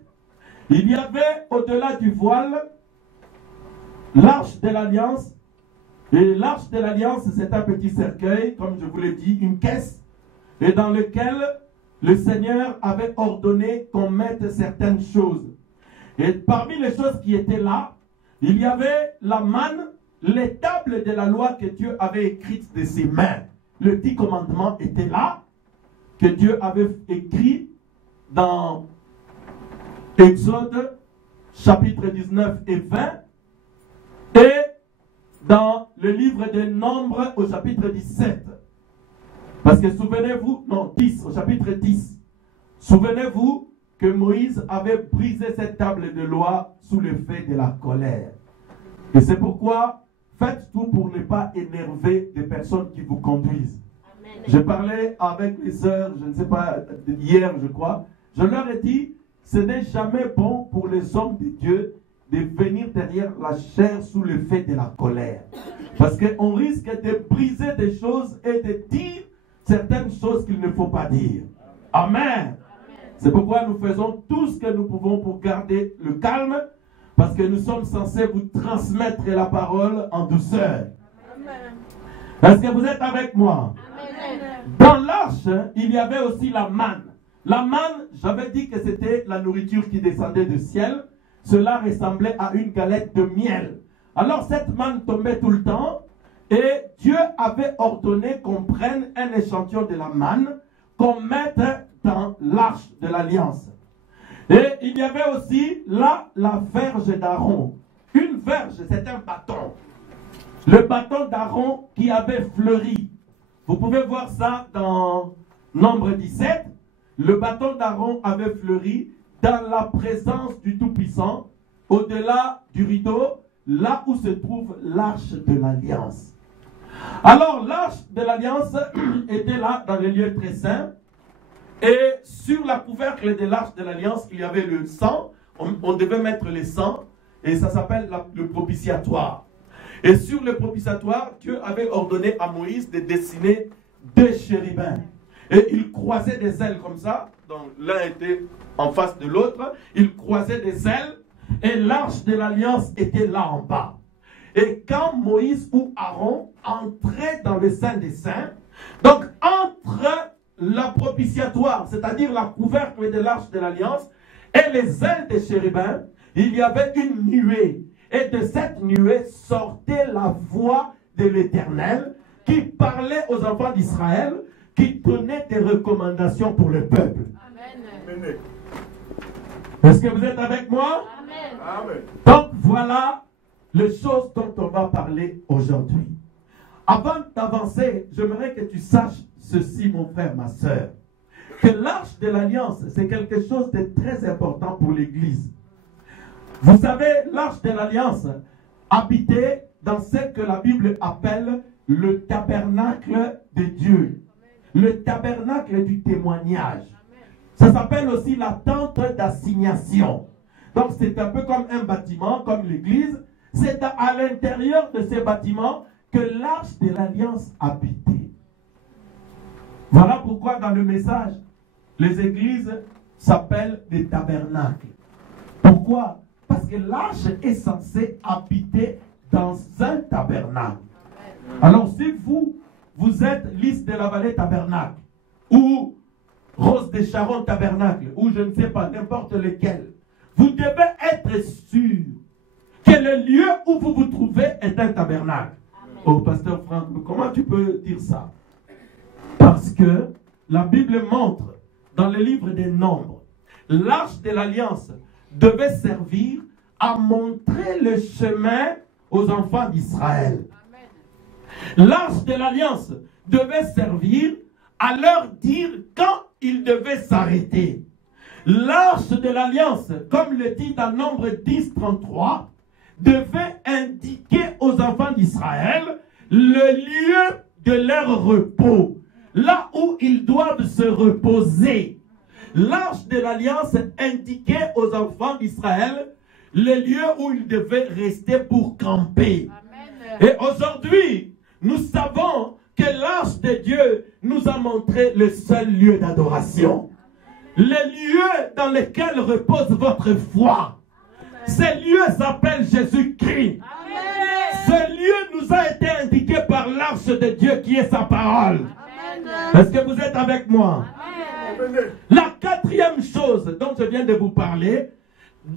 il y avait au-delà du voile l'arche de l'alliance. Et l'arche de l'alliance, c'est un petit cercueil, comme je vous l'ai dit, une caisse, et dans lequel le Seigneur avait ordonné qu'on mette certaines choses. Et parmi les choses qui étaient là, il y avait la manne, les tables de la loi que Dieu avait écrites de ses mains. Le 10 commandements étaient là, que Dieu avait écrit dans Exode chapitre 19 et 20 et dans le livre des Nombres au chapitre 17. Parce que souvenez-vous, non, 10, au chapitre 10, souvenez-vous que Moïse avait brisé cette table de loi sous l'effet de la colère. Et c'est pourquoi faites tout pour ne pas énerver des personnes qui vous conduisent. Je parlais avec les sœurs, je ne sais pas, hier je crois, je leur ai dit, ce n'est jamais bon pour les hommes de Dieu de venir derrière la chair sous l'effet de la colère. Parce qu'on risque de briser des choses et de dire certaines choses qu'il ne faut pas dire. Amen. C'est pourquoi nous faisons tout ce que nous pouvons pour garder le calme, Parce que nous sommes censés vous transmettre la parole en douceur. Est-ce que vous êtes avec moi? Dans l'arche, il y avait aussi la manne. La manne, j'avais dit que c'était la nourriture qui descendait du ciel. Cela ressemblait à une galette de miel. Alors cette manne tombait tout le temps. Et Dieu avait ordonné qu'on prenne un échantillon de la manne, qu'on mette dans l'arche de l'alliance. Et il y avait aussi là la verge d'Aaron. Une verge, c'est un bâton. Le bâton d'Aaron qui avait fleuri. Vous pouvez voir ça dans Nombre 17. Le bâton d'Aaron avait fleuri dans la présence du Tout-Puissant, au-delà du rideau, là où se trouve l'arche de l'alliance. Alors l'arche de l'alliance était là dans le lieu très saint. Et sur la couvercle de l'arche de l'alliance, il y avait le sang. On devait mettre le sang. Et ça s'appelle le propitiatoire. Et sur le propitiatoire, Dieu avait ordonné à Moïse de dessiner 2 chérubins. Et ils croisaient des ailes comme ça. Donc l'un était en face de l'autre. Ils croisaient des ailes. Et l'arche de l'alliance était là en bas. Et quand Moïse ou Aaron entraient dans le Saint des Saints, donc entre la propitiatoire, c'est-à-dire la couvercle de l'arche de l'alliance, et les ailes des chérubins, il y avait une nuée. Et de cette nuée sortait la voix de l'Éternel qui parlait aux enfants d'Israël, qui donnait des recommandations pour le peuple. Amen. Est-ce que vous êtes avec moi? Amen. Donc voilà les choses dont on va parler aujourd'hui. Avant d'avancer, j'aimerais que tu saches ceci, mon frère, ma soeur, que l'arche de l'alliance, c'est quelque chose de très important pour l'Église. Vous savez, l'arche de l'alliance habitait dans ce que la Bible appelle le tabernacle de Dieu, le tabernacle du témoignage. Ça s'appelle aussi la tente d'assignation. Donc c'est un peu comme un bâtiment, comme l'Église. C'est à l'intérieur de ces bâtiments que l'arche de l'alliance habitait. Voilà pourquoi dans le message, les églises s'appellent des tabernacles. Pourquoi? Parce que l'arche est censée habiter dans un tabernacle. Alors si vous êtes Lys de la Vallée tabernacle, ou Rose de Sharon tabernacle, ou je ne sais pas, n'importe lequel, vous devez être sûr que le lieu où vous vous trouvez est un tabernacle. Oh, pasteur Franck, comment tu peux dire ça? Parce que la Bible montre dans le livre des Nombres, l'arche de l'alliance devait servir à montrer le chemin aux enfants d'Israël. L'arche de l'alliance devait servir à leur dire quand ils devaient s'arrêter. L'arche de l'alliance, comme le dit dans Nombre 10, 33, devait indiquer aux enfants d'Israël le lieu de leur repos, là où ils doivent se reposer. L'arche de l'alliance indiquait aux enfants d'Israël le lieu où ils devaient rester pour camper. Amen. Et aujourd'hui, nous savons que l'arche de Dieu nous a montré le seul lieu d'adoration. Le lieu dans lequel repose votre foi. Ce lieu s'appelle Jésus-Christ. Ce lieu nous a été indiqué par l'arche de Dieu qui est sa parole. Est-ce que vous êtes avec moi? Amen. La quatrième chose dont je viens de vous parler,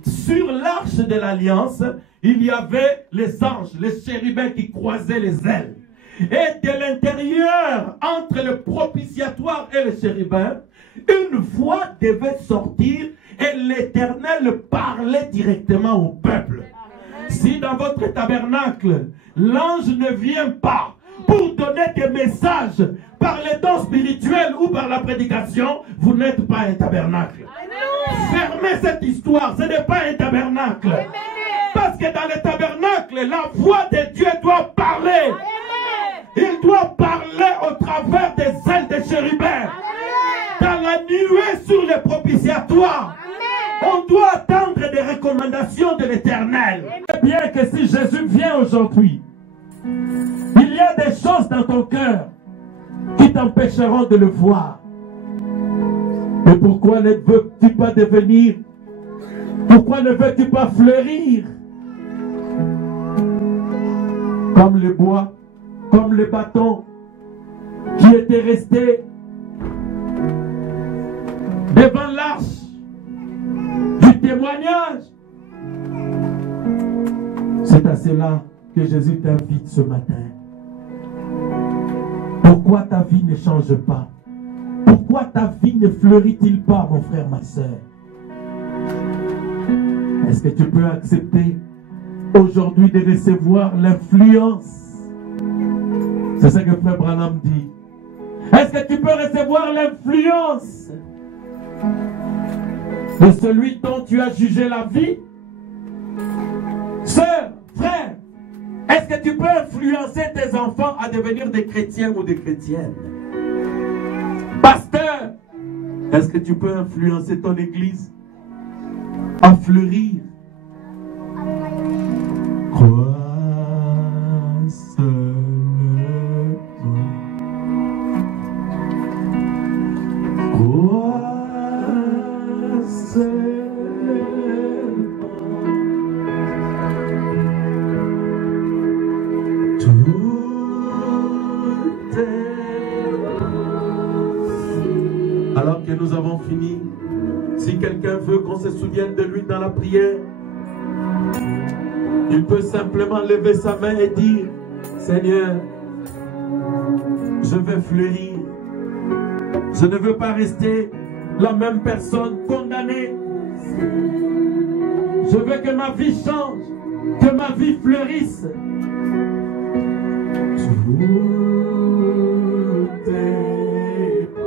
sur l'arche de l'alliance, il y avait les anges, les chérubins qui croisaient les ailes. Et de l'intérieur, entre le propitiatoire et le chérubin, une voix devait sortir et l'Éternel parlait directement au peuple. Si dans votre tabernacle, l'ange ne vient pas pour donner des messages par les dons spirituels ou par la prédication, vous n'êtes pas un tabernacle. Fermez cette histoire, ce n'est pas un tabernacle. Parce que dans le tabernacle, la voix de Dieu doit parler. Il doit parler au travers des ailes des chérubins. Dans la nuée sur le propitiatoire. On doit attendre des recommandations de l'Éternel. Bien que si Jésus vient aujourd'hui, il y a des choses dans ton cœur qui t'empêcheront de le voir. Et pourquoi ne veux-tu pas devenir Pourquoi ne veux-tu pas fleurir comme le bois, comme le bâton qui était resté devant l'arche du témoignage? C'est à cela que Jésus t'invite ce matin. Pourquoi ta vie ne change pas? Pourquoi ta vie ne fleurit-il pas, mon frère, ma soeur? Est-ce que tu peux accepter aujourd'hui de recevoir l'influence? C'est ce que frère Branham dit. Est-ce que tu peux recevoir l'influence de celui dont tu as jugé la vie? Sœur, frère, est-ce que tu peux influencer tes enfants à devenir des chrétiens ou des chrétiennes? Pasteur, est-ce que tu peux influencer ton église à fleurir? Crois seulement. Crois seulement. Alors que nous avons fini, si quelqu'un veut qu'on se souvienne de lui dans la prière, il peut simplement lever sa main et dire: Seigneur, je veux fleurir. Je ne veux pas rester la même personne condamnée. Je veux que ma vie change, que ma vie fleurisse. Tout est possible.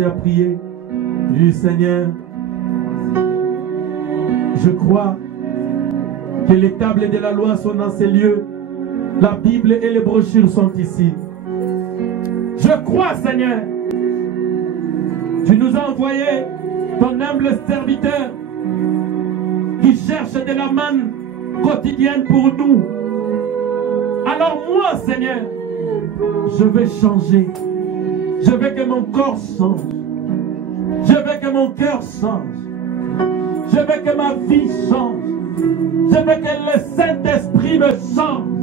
À prier. Je dis: Seigneur, je crois que les tables de la loi sont dans ces lieux, la Bible et les brochures sont ici. Je crois, Seigneur, tu nous as envoyé ton humble serviteur qui cherche de la manne quotidienne pour nous. Alors moi, Seigneur, je vais changer. Je veux que mon corps change. Je veux que mon cœur change. Je veux que ma vie change. Je veux que le Saint-Esprit me change.